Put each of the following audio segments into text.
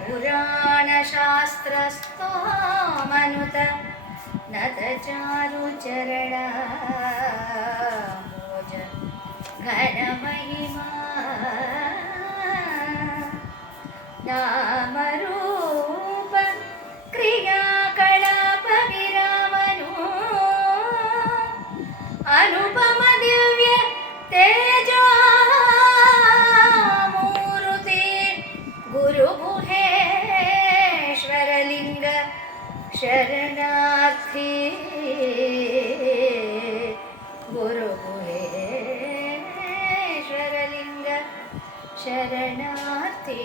पुराणशास्त्रस्तोमनुत नतचारुचरणा भोज घनमहिमा नामरूप क्रियाकलापविरामनु अनुपम दिव्य तेजो मूर्ति गुरुगुहेश्वरलिंग शरणार्थी गुरुगुहेश्वरलिंग शरणार्थी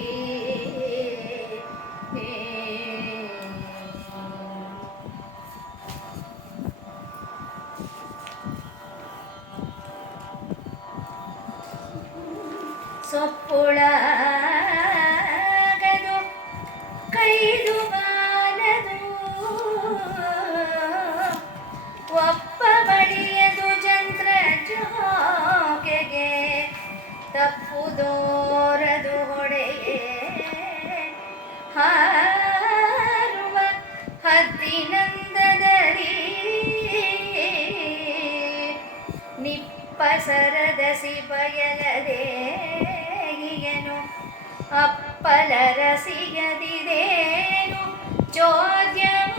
ಸೊಪ್ಪುಳಗದು ಕೈದು ಬಾಲದು ಒಪ್ಪ ಬಡಿಯದು ಜಂತ್ರ ಜೋಕೆಗೆ ತಪ್ಪುದೋರದು ಹೊಡೆಯೇ ಹಾರುವ ಹದ್ದಿನಂದದಲ್ಲಿ ನಿಪ್ಪಸರದಸಿ ಬಯಲದೆ ಅಪ್ಪಲರಸಿಯದಿದೇನು ಚೋದ್ಯಮ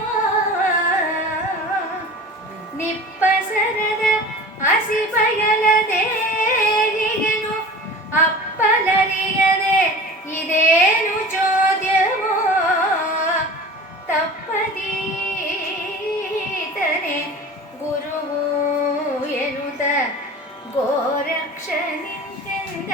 ನಿಪ್ಪಸರದ ಹಸಿ ಬಯಲದೇನು ಅಪ್ಪಲರಿಯದೆ ಇದೇನು ಚೋದ್ಯವೋ ತಪ್ಪದೀತನೆ ಗುರುವು ಎನ್ನುತ್ತ ಗೋರಕ್ಷ ನಿಂತೆಂದ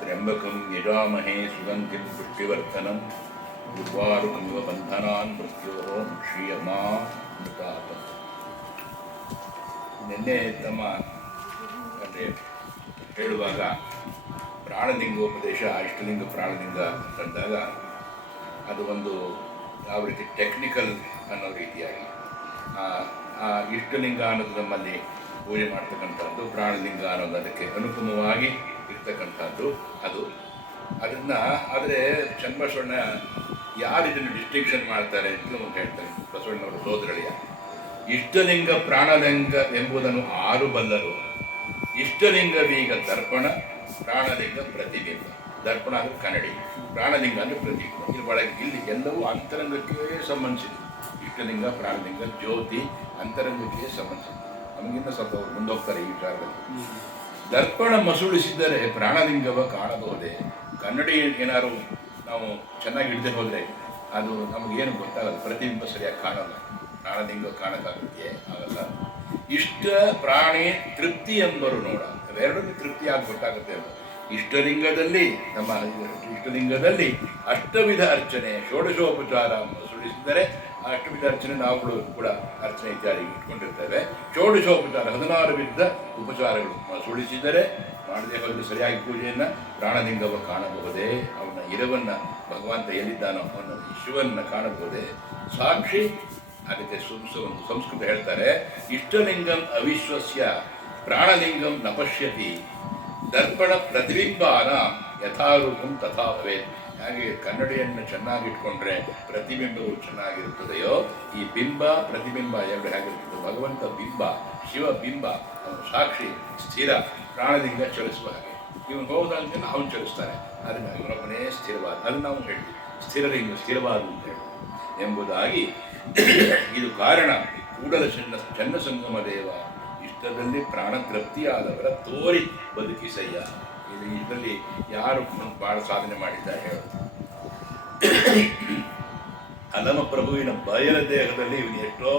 त्र्यंबकं यजामहे सुगन्धिं पुष्टिवर्धनं उर्वारुकमिव बन्धनान् मृत्योः क्षीयमामृतात्. ನಿನ್ನೆ ತಮ್ಮ ಅಂದರೆ ಹೇಳುವಾಗ ಪ್ರಾಣಲಿಂಗೋಪದೇಶ ಇಷ್ಟಲಿಂಗ ಪ್ರಾಣಲಿಂಗ ಅಂತಂದಾಗ ಅದು ಒಂದು ಯಾವ ರೀತಿ ಟೆಕ್ನಿಕಲ್ ಅನ್ನೋ ರೀತಿಯಾಗಿ ಆ ಇಷ್ಟಲಿಂಗ ಅನ್ನೋದು ನಮ್ಮಲ್ಲಿ ಪೂಜೆ ಮಾಡ್ತಕ್ಕಂಥದ್ದು, ಪ್ರಾಣಲಿಂಗ ಅನ್ನೋದು ಅದಕ್ಕೆ ಅನುಪಮವಾಗಿ ಇರ್ತಕ್ಕಂಥದ್ದು ಅದನ್ನು. ಆದರೆ ಚನ್ನಬಸವಣ್ಣ ಯಾರು ಇದನ್ನು ಡಿಸ್ಟಿಂಕ್ಷನ್ ಮಾಡ್ತಾರೆ ಅಂತ ಹೇಳ್ತಾರೆ. ಬಸವಣ್ಣನವರು ಸೋದರಳಿಯ ಇಷ್ಟಲಿಂಗ ಪ್ರಾಣಲಿಂಗ ಎಂಬುದನ್ನು ಆರು ಬಲ್ಲರು. ಇಷ್ಟಲಿಂಗವೀಗ ದರ್ಪಣ, ಪ್ರಾಣಲಿಂಗ ಪ್ರತಿಬಿಂಬ. ದರ್ಪಣ ಅಂದರೆ ಕನ್ನಡಿ, ಪ್ರಾಣಲಿಂಗ ಅಂದರೆ ಪ್ರತಿಬಿಂಬ. ಇದ್ರ ಒಳಗೆ ಇಲ್ಲಿ ಎಲ್ಲವೂ ಅಂತರಂಗಕ್ಕೆ ಸಂಬಂಧಿಸಿದೆ. ಇಷ್ಟಲಿಂಗ ಪ್ರಾಣಲಿಂಗ ಜ್ಯೋತಿ ಅಂತರಂಗಕ್ಕೆ ಸಂಬಂಧಿಸಿದೆ. ನಮಗಿನ್ನ ಸ್ವಲ್ಪ ಮುಂದೋಗ್ತಾರೆ ಈ ವಿಚಾರದಲ್ಲಿ. ದರ್ಪಣ ಮಸುಳಿಸಿದರೆ ಪ್ರಾಣಲಿಂಗವ ಕಾಣಬಹುದೇ. ಕನ್ನಡಿ ಏನಾದ್ರು ನಾವು ಚೆನ್ನಾಗಿ ಹಿಡಿದೇ ಹೋದರೆ ಅದು ನಮಗೇನು ಗೊತ್ತಾಗಲ್ಲ, ಪ್ರತಿಬಿಂಬ ಸರಿಯಾಗಿ ಕಾಣಲ್ಲ. ಪ್ರಾಣಲಿಂಗ ಕಾಣಕ್ಕಾಗುತ್ತೆ ಆಗಲ್ಲ. ಇಷ್ಟ ಪ್ರಾಣಿ ತೃಪ್ತಿ ಎಂಬರು ನೋಡ, ಅವೆರಡೂ ತೃಪ್ತಿ ಆಗಿ ಗೊತ್ತಾಗುತ್ತೆ ಅಂತ. ಇಷ್ಟಲಿಂಗದಲ್ಲಿ ನಮ್ಮ ಇಷ್ಟಲಿಂಗದಲ್ಲಿ ಅಷ್ಟವಿಧ ಅರ್ಚನೆ ಷೋಡಶೋಪಚಾರ ಮಸುಳಿಸಿದರೆ ಆ ಅಷ್ಟವಿಧ ಅರ್ಚನೆ ನಾವುಗಳು ಕೂಡ ಅರ್ಚನೆ ಇತ್ಯಾದಿ ಇಟ್ಕೊಂಡಿರ್ತೇವೆ. ಷೋಡಶೋಪಚಾರ 16 ವಿಧ ಉಪಚಾರಗಳು ಮಸುಳಿಸಿದರೆ ಮಾಡದೇ ಹೋದರೆ ಸರಿಯಾಗಿ ಪೂಜೆಯನ್ನು ಪ್ರಾಣಲಿಂಗವ ಕಾಣಬಹುದೇ. ಅವನ ಇರವನ್ನು ಭಗವಂತ ಎಲ್ಲಿದ್ದಾನೋ ಅವನ ಶಿವನ್ನ ಕಾಣಬಹುದೇ. ಸಾಕ್ಷಿ ಅದಕ್ಕೆ ಒಂದು ಸಂಸ್ಕೃತ ಹೇಳ್ತಾರೆ, ಇಷ್ಟಲಿಂಗಂ ಅವಿಶ್ವಸ್ಯ ಪ್ರಾಣಲಿಂಗಂ ನ ಪಶ್ಯತಿ ದರ್ಪಣ ಪ್ರತಿಬಿಂಬಾನ ಯಥಾರೂಪಂ ತಥಾ ಭವೇತ್. ಹಾಗೆ ಕನ್ನಡಿಯನ್ನು ಚೆನ್ನಾಗಿಟ್ಕೊಂಡ್ರೆ ಪ್ರತಿಬಿಂಬವು ಚೆನ್ನಾಗಿರುತ್ತದೆಯೋ ಈ ಬಿಂಬ ಪ್ರತಿಬಿಂಬ ಎರಡು ಹೇಗಿರ್ತದೆ. ಭಗವಂತ ಬಿಂಬ, ಶಿವ ಬಿಂಬ, ಅವನು ಸಾಕ್ಷಿ ಸ್ಥಿರ, ಪ್ರಾಣಲಿಂಗ ಚಲಿಸುವ ಹಾಗೆ. ಇವನು ಹೋದಂತೆ ಅವನು ಚಲಿಸ್ತಾನೆ, ಅದನ್ನು ಇವನೊಬ್ಬನೇ ಸ್ಥಿರವಾದ, ಅದು ನಾವು ಹೇಳ್ತೀವಿ ಸ್ಥಿರಲಿಂಗ ಸ್ಥಿರವಾದ ಅಂತ ಹೇಳಿ ಎಂಬುದಾಗಿ ಇದು ಕಾರಣ. ಕೂಡಲ ಚನ್ನಸಂಗಮ ದೇವ ಇಷ್ಟದಲ್ಲಿ ಪ್ರಾಣತೃಪ್ತಿಯಾದವರ ತೋರಿ ಬದುಕಿಸಯ್ಯ. ಇದು ಇದರಲ್ಲಿ ಯಾರು ಭಾಳ ಸಾಧನೆ ಮಾಡಿದ್ದಾರೆ ಹೇಳು. ಅಲಮ ಪ್ರಭುವಿನ ಬಯಲ ದೇಹದಲ್ಲಿ ಇವನು ಎಷ್ಟೋ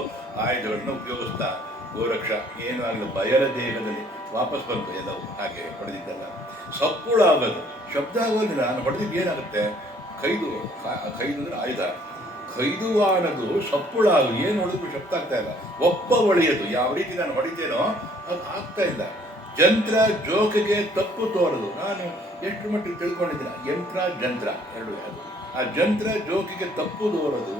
ಆಯುಧಗಳನ್ನು ಉಪಯೋಗಿಸ್ತಾ ಗೋರಕ್ಷ ಏನೂ ಆಗಲ್ಲ, ಬಯಲ ದೇಹದಲ್ಲಿ ವಾಪಸ್ ಬಂತು ಎಲ್ಲವೂ ಹಾಗೆ ಹೊಡೆದಿದ್ದಲ್ಲ. ಸಪ್ಪುಳಾಗೋದು ಶಬ್ದ ಆಗೋದಿಲ್ಲ. ನಾನು ಹೊಡೆದಿದ್ದು ಏನಾಗುತ್ತೆ, ಕೈದು ಅಂದರೆ ಆಯುಧ, ಕೈದುವಾನದು ಸಪ್ಪುಳಾಗು ಏನು ಹೊಡೆದ್ರು ಶಬ್ದ ಆಗ್ತಾ ಇಲ್ಲ. ಒಪ್ಪ ಒಳೆಯೋದು ಯಾವ ರೀತಿ ನಾನು ಹೊಡಿತೇನೋ ಅದು ಆಗ್ತಾ ಇಲ್ಲ. ಜಂತ್ರ ಜೋಕಿಗೆ ತಪ್ಪು ತೋರದು. ನಾನು ಎಷ್ಟು ಮಟ್ಟಿಗೆ ತಿಳ್ಕೊಂಡಿದ್ದೀನಿ, ಯಂತ್ರ ಜಂತ್ರ ಎರಡು ಅದು. ಆ ಜಂತ್ರ ಜೋಕಿಗೆ ತಪ್ಪು ತೋರದು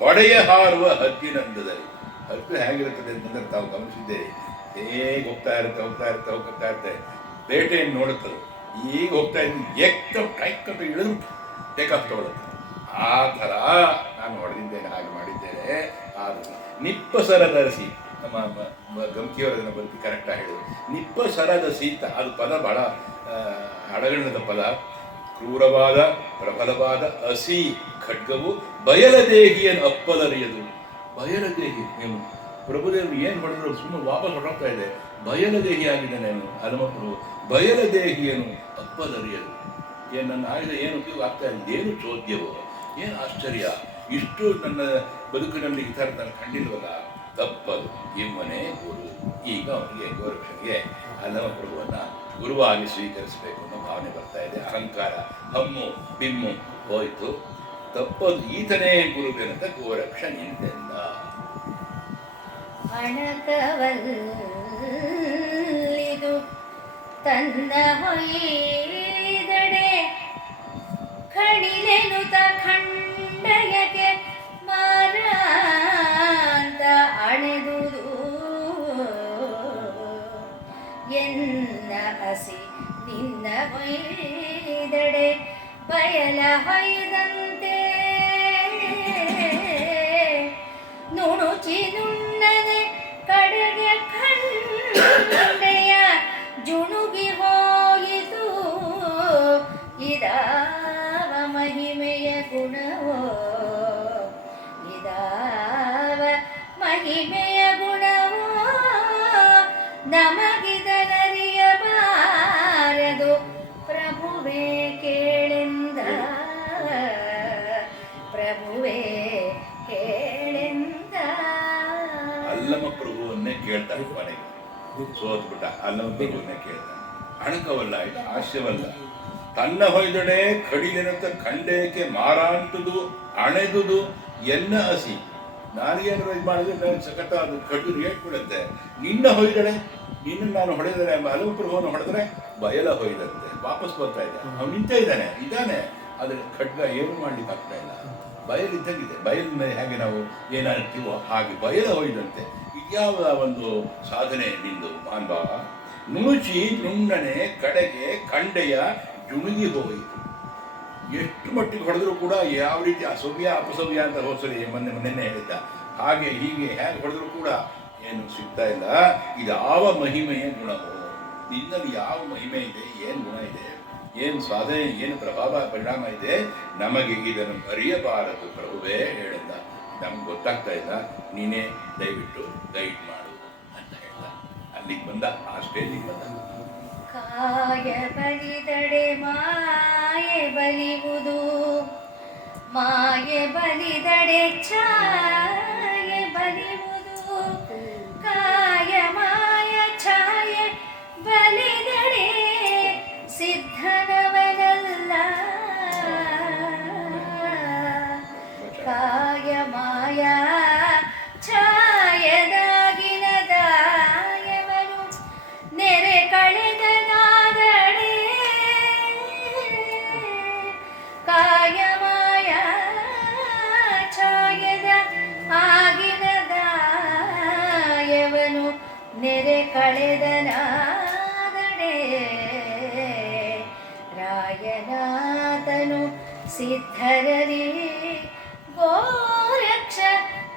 ಹೊಡೆಯ ಹಾರುವ ಹದ್ದಿನಂದದಲ್ಲಿ. ಹದ್ದು ಹೇಗಿರುತ್ತದೆ ಅಂತಂದ್ರೆ ತಾವು ಗಮನಿಸಿದ್ದೇವೆ, ಹೇಗೆ ಹೋಗ್ತಾ ಇರುತ್ತೆ. ಬೇಟೆಯನ್ನು ನೋಡುತ್ತದೆ. ಈಗ ಹೋಗ್ತಾ ಇದ್ದೀನಿ ಏಕದಮ್ ಟೈಕಂತ ಇಳಿದು ಟೇಕಾಫ್ ತಗೊಳುತ್ತೆ. ಆ ಥರ ನಾನು ಹೊಡೆದಿದ್ದೇನೆ, ಹಾಗೆ ಮಾಡಿದ್ದೇನೆ. ಆದರೂ ನಿಪ್ಪಸರದಸಿ, ನಮ್ಮ ಗಮಕಿಯವರನ್ನು ಬದುಕಿ ಕರೆಕ್ಟಾಗಿ ಹೇಳಿದರು. ನಿಪ್ಪಸರದ ಸೀತ, ಅದು ಪದ ಬಹಳ ಹಳಗಣ್ಣದ ಪದ. ಕ್ರೂರವಾದ ಪ್ರಬಲವಾದ ಹಸಿ ಖಡ್ಗವು ಬಯಲದೇಹಿಯನ್ನು ಅಪ್ಪಲರಿಯದು. ಬಯಲದೇಹಿ ಏನು ಪ್ರಭುದೇವರು ಏನು ಹೊಡೆದ್ರು ಸುಮ್ಮನೆ ವಾಪಸ್ ಹೊರಡ್ತಾ ಇದೆ. ಬಯಲದೇಹಿ ಆಗಿದ್ದಾನೆ ಅವನು ಹನುಮಪ್ರಭು. ಬಯಲದೇಹಿಯನ್ನು ಅಪ್ಪಲರಿಯದು. ಏನು ನನ್ನ ಆಯುಧ ಏನು ಉಪಯೋಗ ಆಗ್ತಾ ಇದೆ, ಏನು ಚೋದ್ಯವೋ, ಏನು ಆಶ್ಚರ್ಯ, ಇಷ್ಟು ನನ್ನ ಬದುಕಿನಲ್ಲಿ ಈ ಥರ ನಾನು ಕಂಡಿಲ್ವಲ್ಲ. ತಪ್ಪದು ಇಮ್ಮನೆ ಗುರು. ಈಗ ಅವನಿಗೆ ಗೋರಕ್ಷನಿಗೆ ಹನುಮಪ್ರಭುವನ್ನು ಗುರುವಾಗಿ ಸ್ವೀಕರಿಸಬೇಕು ಅನ್ನೋ ಭಾವನೆ ಬರ್ತಾ ಇದೆ. ಅಹಂಕಾರ ಹಮ್ಮು ಬಿಮ್ಮು ಹೋಯಿತು. ತಪ್ಪದು ಈತನೇ ಗುರುವೇನಂತ ಗೋರಕ್ಷ ನಿಂತೆಂದ. ಅಣಕವಲ್ಲಿದು ತನ್ನ ಹೊಯ್ದಡೆ ಕಣಿಲೆನುತ ಖಂಡಯಕ್ಕೆ ಮಾರಾಂತ ಅಣೆದುದು ಎನ್ನ ಹಸಿ ನಿನ್ನ ಹೊಯ್ದಡೆ ಬಯಲ ಹೊಯ್ದಂತೆ ನುಣುಚಿ ನುಣ್ಣನೆ ಕಡೆಗೆ ಖಂಡೆಯ ಜುಣುಗಿ ಹೋಯಿತು. ಇದಾವ ಮಹಿಮೆಯ ಗುಣವೋ, ಇದಾವ ಮಹಿಮೆಯ ಗುಣವೋ, ನಮಗಿದನರಿಯಬಾರದು ಪ್ರಭುವೇ ಕೇಳೆಂದ. ಪ್ರಭುವೇ ಕೇಳೆಂದ. ಅಲ್ಲಮ ಪ್ರಭುವನ್ನೇ ಕೇಳ್ತಾರೆ ಕೊನೆಗೆ. ಸೋತ್ಬಿಟ್ಟ. ಅಲ್ಲಮ ಪ್ರಭುವನ್ನೇ ಕೇಳ್ತಾನೆ. ಅಣಕವಲ್ಲ, ಇದು ಹಾಸ್ಯವಲ್ಲ. ತನ್ನ ಹೊಯ್ದಡೆ ಕಡಿಲೆನಂತ ಖಂಡೇಕೆ ಮಾರಾಂತದು ಅಣೆದುದು ಎನ್ನ ಹಸಿ. ನಾನೇನಾದ್ರು ಇದು ಮಾಡಿದ್ರೆ ನನಗೆ ಸಖತ್ ಅದು ಕಡಿದು ಹೇಳ್ಕೊಡುತ್ತೆ. ನಿನ್ನ ಹೊಯ್ದಡೆ, ನಿನ್ನ ನಾನು ಹೊಡೆದರೆ, ಅಲ್ಲಮ ಪ್ರಭುವನ್ನು ಹೊಡೆದ್ರೆ ಬಯಲ ಹೊಯ್ದಂತೆ. ವಾಪಸ್ ಬರ್ತಾ ಇದ್ದ, ಅವ್ನು ನಿಂತೇ ಇದ್ದಾನೆ. ಆದರೆ ಖಡ್ಗ ಏನು ಮಾಡ್ಲಿಕ್ಕೆ ಆಗ್ತಾ ಇಲ್ಲ. ಬಯಲಿದ್ದಂಗಿದೆ. ಬಯಲಿನ ಮೇಲೆ ಹೇಗೆ ನಾವು ಏನಾಗ್ತೀವೋ ಹಾಗೆ ಬಯಲ ಹೊಯ್ದಂತೆ. ಇದ್ಯಾವ ಒಂದು ಸಾಧನೆ ನಿಂದು ಮಾನ್ಭಾವ. ನುಣುಚಿ ನುಣ್ಣನೆ ಕಡೆಗೆ ಖಂಡೆಯ ಜುಣುಗಿ ಹೋಯಿತು. ಎಷ್ಟು ಮಟ್ಟಿಗೆ ಹೊಡೆದರೂ ಕೂಡ ಯಾವ ರೀತಿ ಅಸವ್ಯ ಅಪಸವ್ಯ ಅಂತ ಹೋಸಲಿ ಮೊನ್ನೆ ಹೇಳಿದ್ದ ಹಾಗೆ ಹೀಗೆ ಹೇಗೆ ಹೊಡೆದರೂ ಕೂಡ ಏನು ಸಿಗ್ತಾ ಇಲ್ಲ. ಇದಾವ ಮಹಿಮೆಯ ಗುಣವೋ, ನಿನ್ನಲ್ಲಿ ಯಾವ ಮಹಿಮೆ ಇದೆ, ಏನು ಗುಣ ಇದೆ, ಏನು ಸಾಧನೆ, ಏನು ಪ್ರಭಾವ ಪರಿಣಾಮ ಇದೆ, ನಮಗೆ ಇದನ್ನು ಅರಿಯಬಾರದು ಪ್ರಭುವೇ ಹೇಳಿದ. ನಮ್ಗೆ ಗೊತ್ತಾಗ್ತಾ ಇಲ್ಲ, ನೀನೇ ದಯವಿಟ್ಟು ಗೈಡ್ ಮಾಡು ಅಂತ ಹೇಳ್ದ. ಅಲ್ಲಿಗೆ ಬಂದ, ಆ ಸ್ಟೇಜಿಗೆ ಬಂದ. ಕಾಯ ಬಲಿದಡೆ ಮಾಯೆ ಬಲಿವುದು, ಮಾಯೆ ಬಲಿದಡೆ ಛಾಯೆ ಬಲಿವುದು. ಕಾಯ ಮಾಯ ಛಾಯೆ ಬಲಿದಡೆ ಸಿದ್ಧನವನಲ್ಲ. ಕಾಯ ಮಾಯ ಛಾಯದಾಗಿನ ದಾಯವನು ನೆರೆ ಕಳೆದನಾದಡೆ. ಕಾಯ ಮಾಯ ಛಾಯದ ಆಗಿನ ದಾಯವನು ನೆರೆ ಕಳೆದನಾದಡೆ. ರಾಯನಾಥನು ಸಿದ್ಧರರಿ ಗೋರಕ್ಷ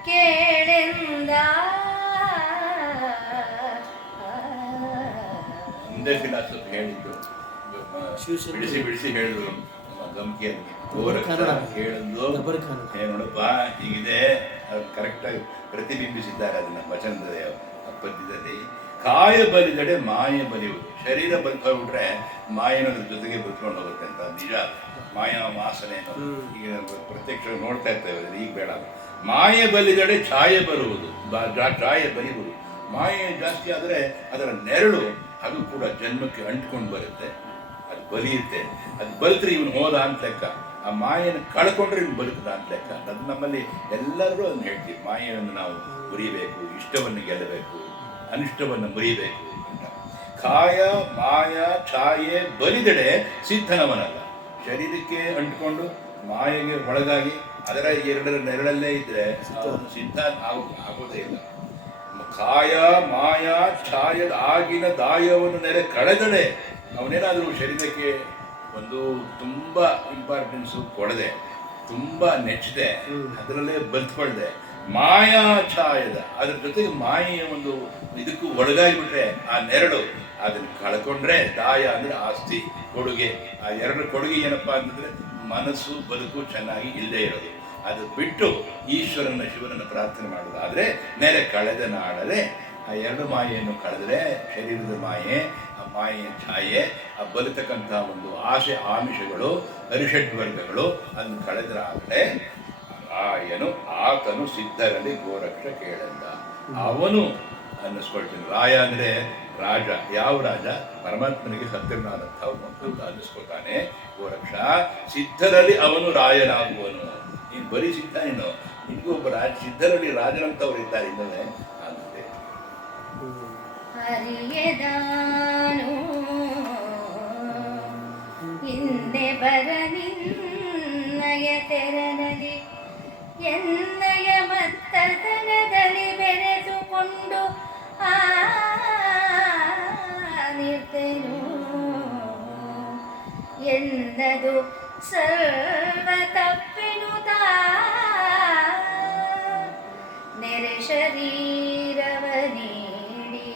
ಕೇಳೆಂದ. ಮುಂದೆ ಫಿಲಾಸಫಿ ಹೇಳಿದ್ದು ಬಿಡಿಸಿ ಹೇಳಿದ್ರು ನಮ್ಮ ಗಮಕಿಯಲ್ಲಿ. ಗೋರಕ್ಷ ಹೇಳಿದ್ದು ನೋಡಪ್ಪ ಹೀಗಿದೆ. ಅವ್ರು ಕರೆಕ್ಟಾಗಿ ಪ್ರತಿಬಿಂಬಿಸಿದ್ದಾರೆ ಅದನ್ನ ವಚನದ ಪದ್ಯದಲ್ಲಿ. ಕಾಯ ಬಲಿದಡೆ ಮಾಯೆ ಬಲಿಯುವುದು. ಶರೀರ ಬದುಕೊಂಡ್ಬಿಟ್ರೆ ಮಾಯನೋದ್ರ ಜೊತೆಗೆ ಬದುಕೊಂಡು ಹೋಗುತ್ತೆ ಅಂತ ನಿಜ. ಮಾಯ ವಾಸನೆ ಈಗ ಪ್ರತ್ಯಕ್ಷ ನೋಡ್ತಾ ಇರ್ತೇವೆ, ಈಗ ಬೇಡ. ಮಾಯೆ ಬಲಿದಡೆ ಛಾಯೆ ಬರುವುದು, ಛಾಯೆ ಬಲಿಯುವುದು. ಮಾಯೆ ಜಾಸ್ತಿ ಆದರೆ ಅದರ ನೆರಳು ಅದು ಕೂಡ ಜನ್ಮಕ್ಕೆ ಅಂಟ್ಕೊಂಡು ಬರುತ್ತೆ, ಅದು ಬಲಿಯುತ್ತೆ. ಅದು ಬಲಿತ್ರೆ ಇವನು ಹೋದ ಅಂತ ಲೆಕ್ಕ. ಆ ಮಾಯೆಯನ್ನು ಕಳ್ಕೊಂಡ್ರೆ ಇವನು ಬದುಕದ ಅಂತ ಲೆಕ್ಕ. ಅದು ನಮ್ಮಲ್ಲಿ ಎಲ್ಲರೂ ಅದನ್ನು ಹೇಳ್ತೀವಿ. ಮಾಯೆಯನ್ನು ನಾವು ಮುರಿಬೇಕು, ಇಷ್ಟವನ್ನು ಗೆಲ್ಲಬೇಕು, ಅನಿಷ್ಟವನ್ನು ಮುರಿಬೇಕು ಅಂತ. ಕಾಯ ಮಾಯ ಛಾಯೆ ಬಲಿದಡೆ ಸಿದ್ಧನವನಲ್ಲ. ಶರೀರಕ್ಕೆ ಅಂಟಿಕೊಂಡು ಮಾಯೆಗೆ ಒಳಗಾಗಿ ಅದರ ಎರಡರ ನೆರಳಲ್ಲೇ ಇದ್ರೆ ಸಿದ್ಧ ಆಗೋದೇ ಇಲ್ಲ. ಕಾಯ ಮಾಯ ಛಾಯದ ಆಗಿನ ದಾಯವನ್ನು ನೆರೆ ಕಳೆದಡೆ ಅವನೇನಾದರೂ ಶರೀರಕ್ಕೆ ಒಂದು ತುಂಬ ಇಂಪಾರ್ಟೆನ್ಸು ಕೊಡದೆ, ತುಂಬ ನೆಚ್ಚದೆ, ಅದರಲ್ಲೇ ಬಲ್ತ್ಕೊಳ್ದೆ, ಮಾಯಾಛಾಯದ ಅದ್ರ ಜೊತೆಗೆ ಮಾಯೆಯ ಒಂದು ಇದಕ್ಕೂ ಒಳಗಾಗಿಬಿಟ್ರೆ ಆ ನೆರಳು ಅದನ್ನು ಕಳ್ಕೊಂಡ್ರೆ, ದಾಯ ಅಂದರೆ ಆಸ್ತಿ, ಕೊಡುಗೆ, ಆ ಎರಡು ಕೊಡುಗೆ ಏನಪ್ಪ ಅಂತಂದರೆ ಮನಸ್ಸು ಬದುಕು ಚೆನ್ನಾಗಿ ಇಲ್ಲದೆ ಇರೋದು. ಅದು ಬಿಟ್ಟು ಈಶ್ವರನ ಶಿವನನ್ನು ಪ್ರಾರ್ಥನೆ ಮಾಡೋದಾದರೆ ನೆರೆ ಕಳೆದ ನಾಡದೆ ಆ ಎರಡು ಮಾಯೆಯನ್ನು ಕಳೆದರೆ ಶರೀರದ ಮಾಯೆ, ಆ ಮಾಯೆಯ ಛಾಯೆ, ಆ ಬದುಕತಕ್ಕಂಥ ಒಂದು ಆಸೆ ಆಮಿಷಗಳು, ಅರಿಷಡ್ವರ್ಗಗಳು ಅದನ್ನು ಕಳೆದರಾಗಲೇ ರಾಯನು ಆತನು ಸಿದ್ಧರಲ್ಲಿ ಗೋರಕ್ಷ ಕೇಳಂದ. ಅವನು ಅನ್ನಿಸ್ಕೊಳ್ತೀನಿ. ರಾಯ ಅಂದರೆ ರಾಜ. ಯಾವ ರಾಜ? ಪರಮಾತ್ಮನಿಗೆ ಹತ್ತಿರನಾದಂಥವನು ಅಂತ ಅನ್ನಿಸ್ಕೊಳ್ತಾನೆ ಗೋರಕ್ಷ. ಸಿದ್ಧರಲ್ಲಿ ಅವನು ರಾಯನಾಗುವನು. ನೀನು ಬರೀ ಸಿದ್ಧ, ನೀನು ನಿನಗೂ ಒಬ್ಬ ಸಿದ್ಧರಲ್ಲಿ ರಾಜನಂತವ್ರು ಇದ್ದಾರೆ ಇನ್ನೊಂದೇ ಅಂತೆ. ಹರಿಯದಾನು ಹಿಂದೆ ಬರನಿನ್ನಯ ತೆರನಲಿ ಎನ್ನಯ ಮತ್ತತನದಲ್ಲಿ ಬೆರೆದುಕೊಂಡು ನಿರ್ತೆನು ಎನ್ನದು ಸರ್ವ ತಪ್ಪೆನುತಾ ನೆರೆ ಶರೀರವ ನೀಡಿ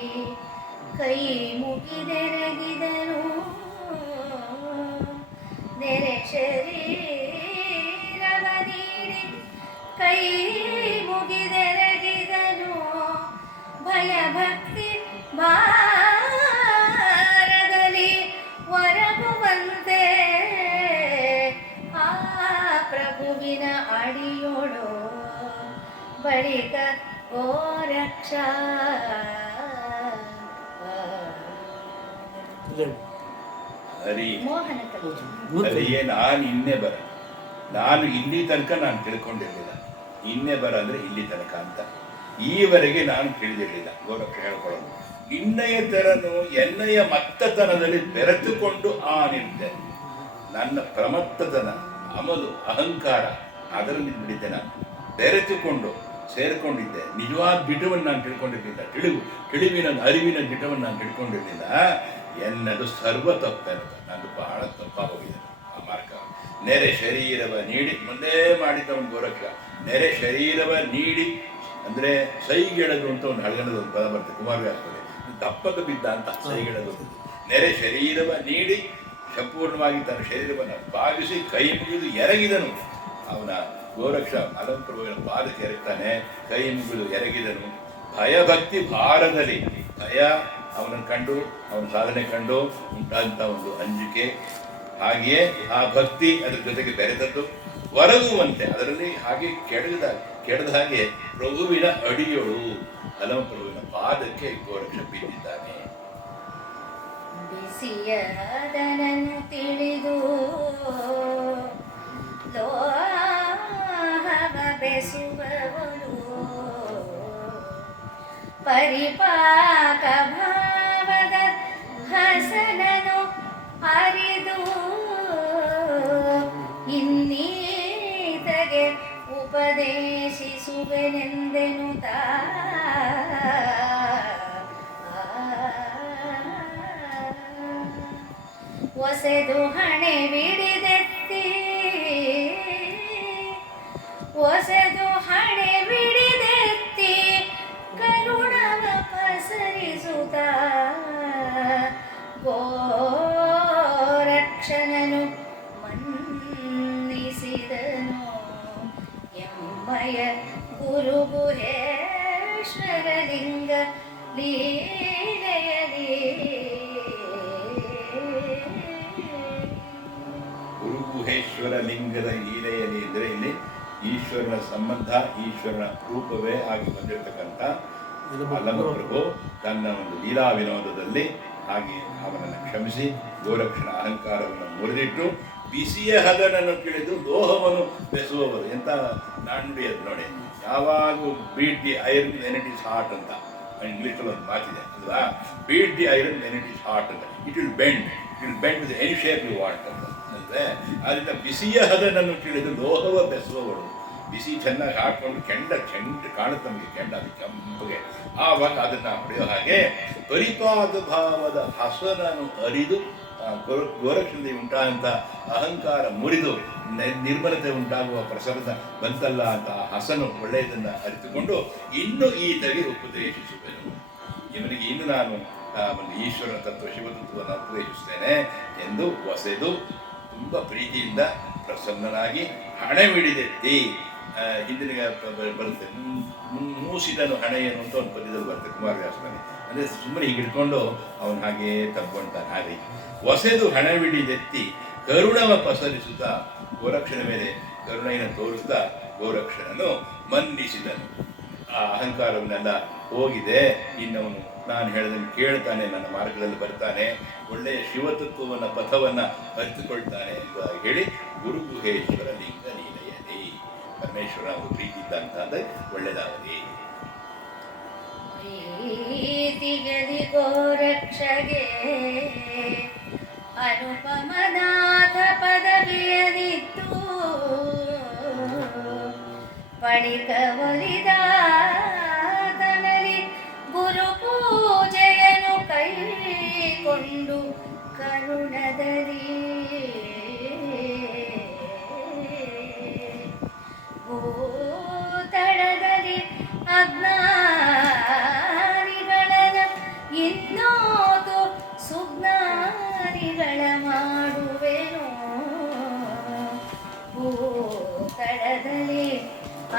ಕೈ ಮುಗಿದೆರಗಿದನು. ನೆರೆ ಶರೀರವ ನೀಡಿ ಕೈ ಮುಗಿದೆರಗಿದನು. ಭಯಭಕ್ತಿ ಭಾರದಲ್ಲಿ ಹೊರಗುವಂತೆ ಆ ಪ್ರಭುವಿನ ಅಡಿಯೋಳು ಬಳಿಕ ಗೋರಕ್ಷ. ಹರಿ ಮೋಹನ ಹರಿಯೇ ನಾನು ಇನ್ನೇ ಬರ. ನಾನು ಇಲ್ಲಿ ತನಕ ನಾನು ತಿಳ್ಕೊಂಡಿರಲಿಲ್ಲ. ಇನ್ನೇ ಬರ ಅಂದರೆ ಇಲ್ಲಿ ತನಕ ಅಂತ ಈವರೆಗೆ ನಾನು ತಿಳಿದಿರಲಿಲ್ಲ. ಗೋರಕ್ಷ ಹೇಳ್ಕೊಳ್ಳೋದು, ನಿನ್ನಯ ತೆರನು ಎನ್ನಯ ಮತ್ತತನದಲ್ಲಿ ಬೆರೆತುಕೊಂಡು ನಿಂತೆ. ನನ್ನ ಪ್ರಮತ್ತತನ, ಅಮಲು, ಅಹಂಕಾರ ಅದರಲ್ಲಿ ಬಿಡಿದ್ದೆ. ನಾನು ಬೆರೆತುಕೊಂಡು ಸೇರಿಕೊಂಡಿದ್ದೆ. ನಿಜವಾದ ಗಿಟವನ್ನು ನಾನು ತಿಳ್ಕೊಂಡಿರಲಿಲ್ಲ. ತಿಳಿವಿನ ಅರಿವಿನ ಗಿಟವನ್ನು ನಾನು ತಿಳ್ಕೊಂಡಿರಲಿಲ್ಲ. ಎನ್ನದು ಸರ್ವ ತಪ್ಪೆನದು. ನಂದು ಬಹಳ ತಪ್ಪಾಗೋಗಿದೆ ಆ ಮಾರ್ಗ. ನೆರೆ ಶರೀರವ ನೀಡಿ ಮುಂದೆ ಮಾಡಿದ್ದವನು ಗೋರಕ್ಷ. ನೆರೆ ಶರೀರವ ನೀಡಿ ಅಂದರೆ ಸೈಗೆಳದು ಅಂತ ಒಂದು ಹಳಗಣದ ಒಂದು ಪದ ಬರ್ತದೆ ಕುಮಾರವ್ಯಾಸದಲ್ಲಿ. ದಪ್ಪದ ಬಿದ್ದ ಅಂತ ಸೈಗೆಳದು. ನೆರೆ ಶರೀರವ ನೀಡಿ ಸಂಪೂರ್ಣವಾಗಿ ತನ್ನ ಶರೀರವನ್ನು ಬಾಗಿಸಿ ಕೈ ಮುಗಿದು ಎರಗಿದನು. ಅವನ ಗೋರಕ್ಷ ಅಲಂಪ್ರಭುವಿನ ಪಾದಕ್ಕೆ ಎರಗ್ತಾನೆ, ಕೈ ಮುಗಿದು ಎರಗಿದನು. ಭಯಭಕ್ತಿ ಭಾರದಲ್ಲಿ, ಭಯ ಅವನನ್ನು ಕಂಡು, ಅವನ ಸಾಧನೆ ಕಂಡು ಉಂಟಾದಂಥ ಒಂದು ಅಂಜಿಕೆ, ಹಾಗೆಯೇ ಆ ಭಕ್ತಿ ಅದರ ಜೊತೆಗೆ ಬೆರೆತದ್ದು. ಹೊರಗುವಂತೆ ಅದರಲ್ಲಿ ಹಾಗೆ ಕೆಡದ ಹಾಗೆ ಪ್ರಭುವಿನ ಅಡಿಯೋಳು, ಅಲಂಪ್ರಭುವಿನ ಪಾದಕ್ಕೆ ಗೋರಕ್ಷ ಬಿದ್ದಿದ್ದಾನೆ. ಬಿಸಿಯದನನ್ನು ತಿಳಿದು ಲೋಹವ ಬೆಸುವವಳು ಪರಿಪಾಕ ಭಾವದ ಹಸನನು ಅರಿದು ಇನ್ನೀತಗೆ ಉಪದೇಶಿಸುವೆನೆಂದೆನು ಒಸೆದು ಹಣೆ ಬಿಡಿದೆತ್ತಿ, ಒಸೆದು ಹಣೆ ಬಿಡಿದೆತ್ತಿ ಕರುಣವ ಪಸರಿಸುತ್ತ ಗೋರಕ್ಷಣನು ಮನ್ನಿಸಿದನು. ಎಮ್ಮಯ ಗುರು ಗುಹೇಶ್ವರಲಿಂಗ ಲೀಲೆಯಲಿ ಗುರುಗುಹೇಶ್ವರ ಲಿಂಗದ ಲೀಲೆಯಲ್ಲಿ ಇದ್ದರೆ ಇಲ್ಲಿ ಈಶ್ವರನ ಸಂಬಂಧ, ಈಶ್ವರನ ರೂಪವೇ ಆಗಿ ಬಂದಿರತಕ್ಕಂಥ ಅಲಂಪ್ರಭು ತನ್ನ ಒಂದು ಲೀಲಾ ವಿನೋದದಲ್ಲಿ ಹಾಗೆ ಅವನನ್ನು ಕ್ಷಮಿಸಿ ಗೋರಕ್ಷಣ ಅಹಂಕಾರವನ್ನು ಮುರಿದಿಟ್ಟು ಬಿಸಿಯ ಹದನನ್ನು ತಿಳಿದು ಲೋಹವನ್ನು ಬೆಸುವವರು. ಎಂಥ ನಾಣ್ಣುಡಿ ಅದು ನೋಡಿ. ಯಾವಾಗೂ beat the iron when it is hot ಅಂತ ಇಂಗ್ಲೀಷಲ್ಲಿ ಒಂದು ಮಾತಿದೆ ಅಲ್ವಾ? Beat the iron when it is hot ಅಂತ. It will bend to any shape you want ಅಂತ. ಅಂದರೆ ಅದರಿಂದ ಬಿಸಿಯ ಹದನನ್ನು ತಿಳಿದು ಲೋಹವ ಬೆಸುವವಳು. ಬಿಸಿ ಚೆನ್ನಾಗಿ ಹಾಕ್ಕೊಂಡು ಕೆಂಡ ಕಾಣುತ್ತೆ ನಮಗೆ ಕೆಂಡ ಅದು ಕೆಂಪಗೆ. ಆವಾಗ ಅದನ್ನು ಹೊಡೆಯೋ ಹಾಗೆ ಪರಿಪಾದ ಭಾವದ ಹಸನನ್ನು ಅರಿದು ಗೋರಕ್ಷಣೆಯಲ್ಲಿ ಉಂಟಾದಂಥ ಅಹಂಕಾರ ಮುರಿದು ನಿರ್ಮಲತೆ ಉಂಟಾಗುವ ಪ್ರಸರದ ಬಂತಲ್ಲ ಅಂತ ಹಸನು ಒಳ್ಳೆಯದನ್ನು ಅರಿತುಕೊಂಡು ಇನ್ನು ಈತಗೆ ಉಪದೇಶಿಸುವೆನು. ಇವನಿಗೆ ಇನ್ನು ನಾನು ಒಂದು ಈಶ್ವರ ತತ್ವ ಶಿವತತ್ವವನ್ನು ಉಪದೇಶಿಸ್ತೇನೆ ಎಂದು ಹೊಸೆದು ತುಂಬ ಪ್ರೀತಿಯಿಂದ ಪ್ರಸನ್ನನಾಗಿ ಹಣೆವಿಡಿದೆತ್ತಿ ಹಿಂದಿನ ಬರುತ್ತೆ ಮೂಸಿದನು ಹಣೆಯನು ಅಂತ ಒಂದು ಪದ್ಯದಲ್ಲಿ ಬರುತ್ತೆ ಕುಮಾರವ್ಯಾಸನಲ್ಲಿ. ಅಂದರೆ ಸುಮ್ಮನೆ ಹೀಗೆ ಹಿಡ್ಕೊಂಡು ಅವನು ಹಾಗೇ ತಗೊಂತಾನೆ. ಹಾಗೆ ಹೊಸೆದು ಹಣವಿಡಿದೆತ್ತಿ ಕರುಣವ ಪಸರಿಸುತ್ತಾ ಗೋರಕ್ಷನ ಮೇಲೆ ಕರುಣೆಯನ್ನು ತೋರಿಸ್ತಾ ಗೋರಕ್ಷನನು ಮನ್ನಿಸಿದನು. ಆ ಅಹಂಕಾರವನ್ನೆಲ್ಲ ಹೋಗಿದೆ, ಇನ್ನವನು ನಾನು ಹೇಳಿದಂಗೆ ಕೇಳ್ತಾನೆ, ನನ್ನ ಮಾರ್ಗದಲ್ಲಿ ಬರ್ತಾನೆ, ಒಳ್ಳೆಯ ಶಿವತತ್ವವನ್ನು ಪಥವನ್ನು ಅರಿತುಕೊಳ್ತಾನೆ ಅಂತ ಹೇಳಿ ಗುರುಗುಹೇಶ್ವರ ಲಿಂಗ ನೀಲಯದಿ ಪರಮೇಶ್ವರ ಒಂದು ಪ್ರೀತಿ ಇದ್ದಂತಾದ್ರೆ ಒಳ್ಳೆಯದಾಗಲಿ. ಪ್ರೀತಿಗಲಿ ಗೋರಕ್ಷಗೆ ಅನುಪಮನಾಥ ಪದವಿಯದಿತ್ತು ಬಳಿಕ ಒಲಿದಾತನಲಿ ಗುರು ಪೂಜೆಯನ್ನು ಕೈಕೊಂಡು ಕರುಣದಲ್ಲಿ ಭೂತಳದಲ್ಲಿ ಅಜ್ಞಾನಿಗಳನ ಇನ್ನೋದು ಸುಜ್ಞಾನಿಗಳ ಮಾಡುವೆನು. ಭೂತಳದಲ್ಲಿ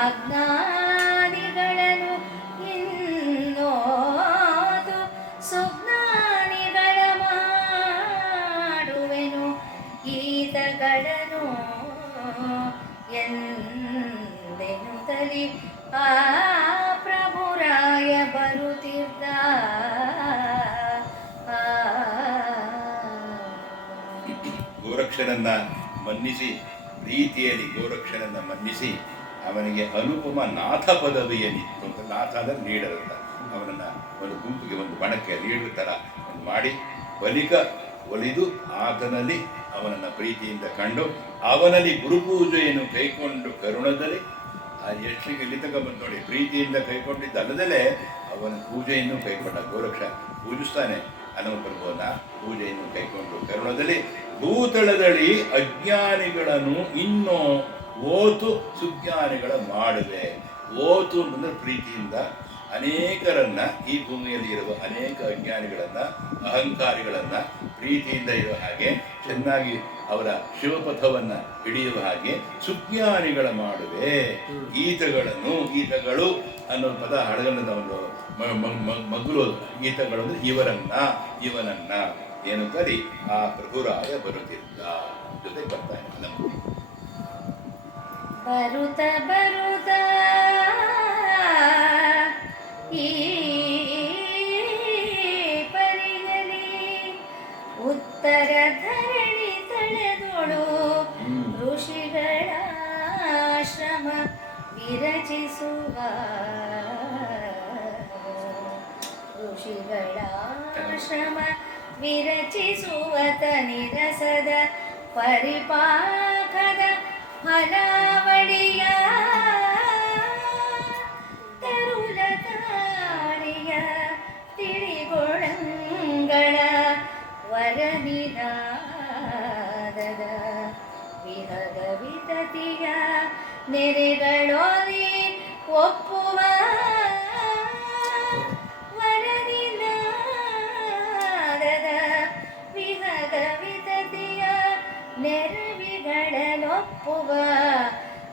ಅಜ್ಞಾನಿಗಳನ್ನು ಇನ್ನೋದು ಸುಜ್ಞಾನಿಗಳ ಮಾಡುವೆನು. ಈತಗಳನ್ನು ಎಂದೆನುತ್ತಲಿ ಆ ಪ್ರಭುರಾಯ ಬರುತ್ತಿದ್ದ. ಗೋರಕ್ಷನನ್ನ ಮನ್ನಿಸಿ ಪ್ರೀತಿಯಲ್ಲಿ ಗೋರಕ್ಷನನ್ನ ಮನ್ನಿಸಿ ಅವನಿಗೆ ಅನುಪಮ ನಾಥ ಪದವಿಯನ್ನಿತ್ತು ಅಂತ. ನಾಥ ಅಂದರೆ ಲೀಡರ್ ಅಂತ. ಅವನನ್ನು ಒಂದು ಗುಂಪಿಗೆ ಒಂದು ಬಣಕ್ಕೆ ಲೀಡರ್ ಥರ ಮಾಡಿ ಬಳಿಕ ಒಲಿದು ಆತನಲ್ಲಿ ಅವನನ್ನು ಪ್ರೀತಿಯಿಂದ ಕಂಡು ಅವನಲ್ಲಿ ಗುರುಪೂಜೆಯನ್ನು ಕೈಕೊಂಡು ಕರುಣದಲ್ಲಿ ಎಷ್ಟಿಗೆ ಇಲ್ಲಿ ತನಕ ಬಂದು ನೋಡಿ, ಪ್ರೀತಿಯಿಂದ ಕೈಕೊಂಡಿದ್ದಲ್ಲದಲೇ ಅವನ ಪೂಜೆಯನ್ನು ಕೈಕೊಂಡ. ಗೋರಕ್ಷ ಪೂಜಿಸ್ತಾನೆ ಹನುಮಪ್ರಭುವನ್ನ, ಪೂಜೆಯನ್ನು ಕೈಕೊಂಡು ಕರುಣದಲ್ಲಿ ಭೂತಳದಲ್ಲಿ ಅಜ್ಞಾನಿಗಳನ್ನು ಇನ್ನೂ ಓತು ಸುಜ್ಞಾನಿಗಳ ಮಾಡುವೆ. ಓತು ಅಂದರೆ ಪ್ರೀತಿಯಿಂದ ಅನೇಕರನ್ನ, ಈ ಭೂಮಿಯಲ್ಲಿ ಇರುವ ಅನೇಕ ಅಜ್ಞಾನಿಗಳನ್ನು ಅಹಂಕಾರಿಗಳನ್ನು ಪ್ರೀತಿಯಿಂದ ಇರುವ ಹಾಗೆ ಚೆನ್ನಾಗಿ ಅವರ ಶಿವಪಥವನ್ನು ಹಿಡಿಯುವ ಹಾಗೆ ಸುಜ್ಞಾನಿಗಳ ಮಾಡುವೆ. ಈತಗಳು ಅನ್ನೋ ಪದ ಹಡಗನದ ಒಂದು ಮಗ್ಗುಲು. ಈತಗಳು ಅಂದರೆ ಇವನನ್ನ ಏನು ಕರಿ ಆ ಪ್ರಭುರಾಯ ಬರುತ್ತಿದ್ದ ಜೊತೆ ಬರ್ತಾನೆ. ಬರುತ್ತ ಈ ಪರಿಗಲಿ ಉತ್ತರ ಧರಣಿ ತಳೆದೊಳು ಋಷಿಗಳ ಶ್ರಮ ವಿರಚಿಸುವ ತನಿರಸದ ಪರಿಪಾಕದ ಫಲಾವಳಿಯ ತರುಲತಾಳಿಯ ತಿಳಿಗೊಳಂಗಳ ವರನಿನಾದದ ವಿಹಗ ವಿತತಿಯ ನೆರೆಗಳೋಲಿ ಒಪ್ಪುವ ವರನಿನಾದದ ವಿಹಗ ವಿತತಿಯ ನೆರವಿಗಳನ್ನೊಪ್ಪುವ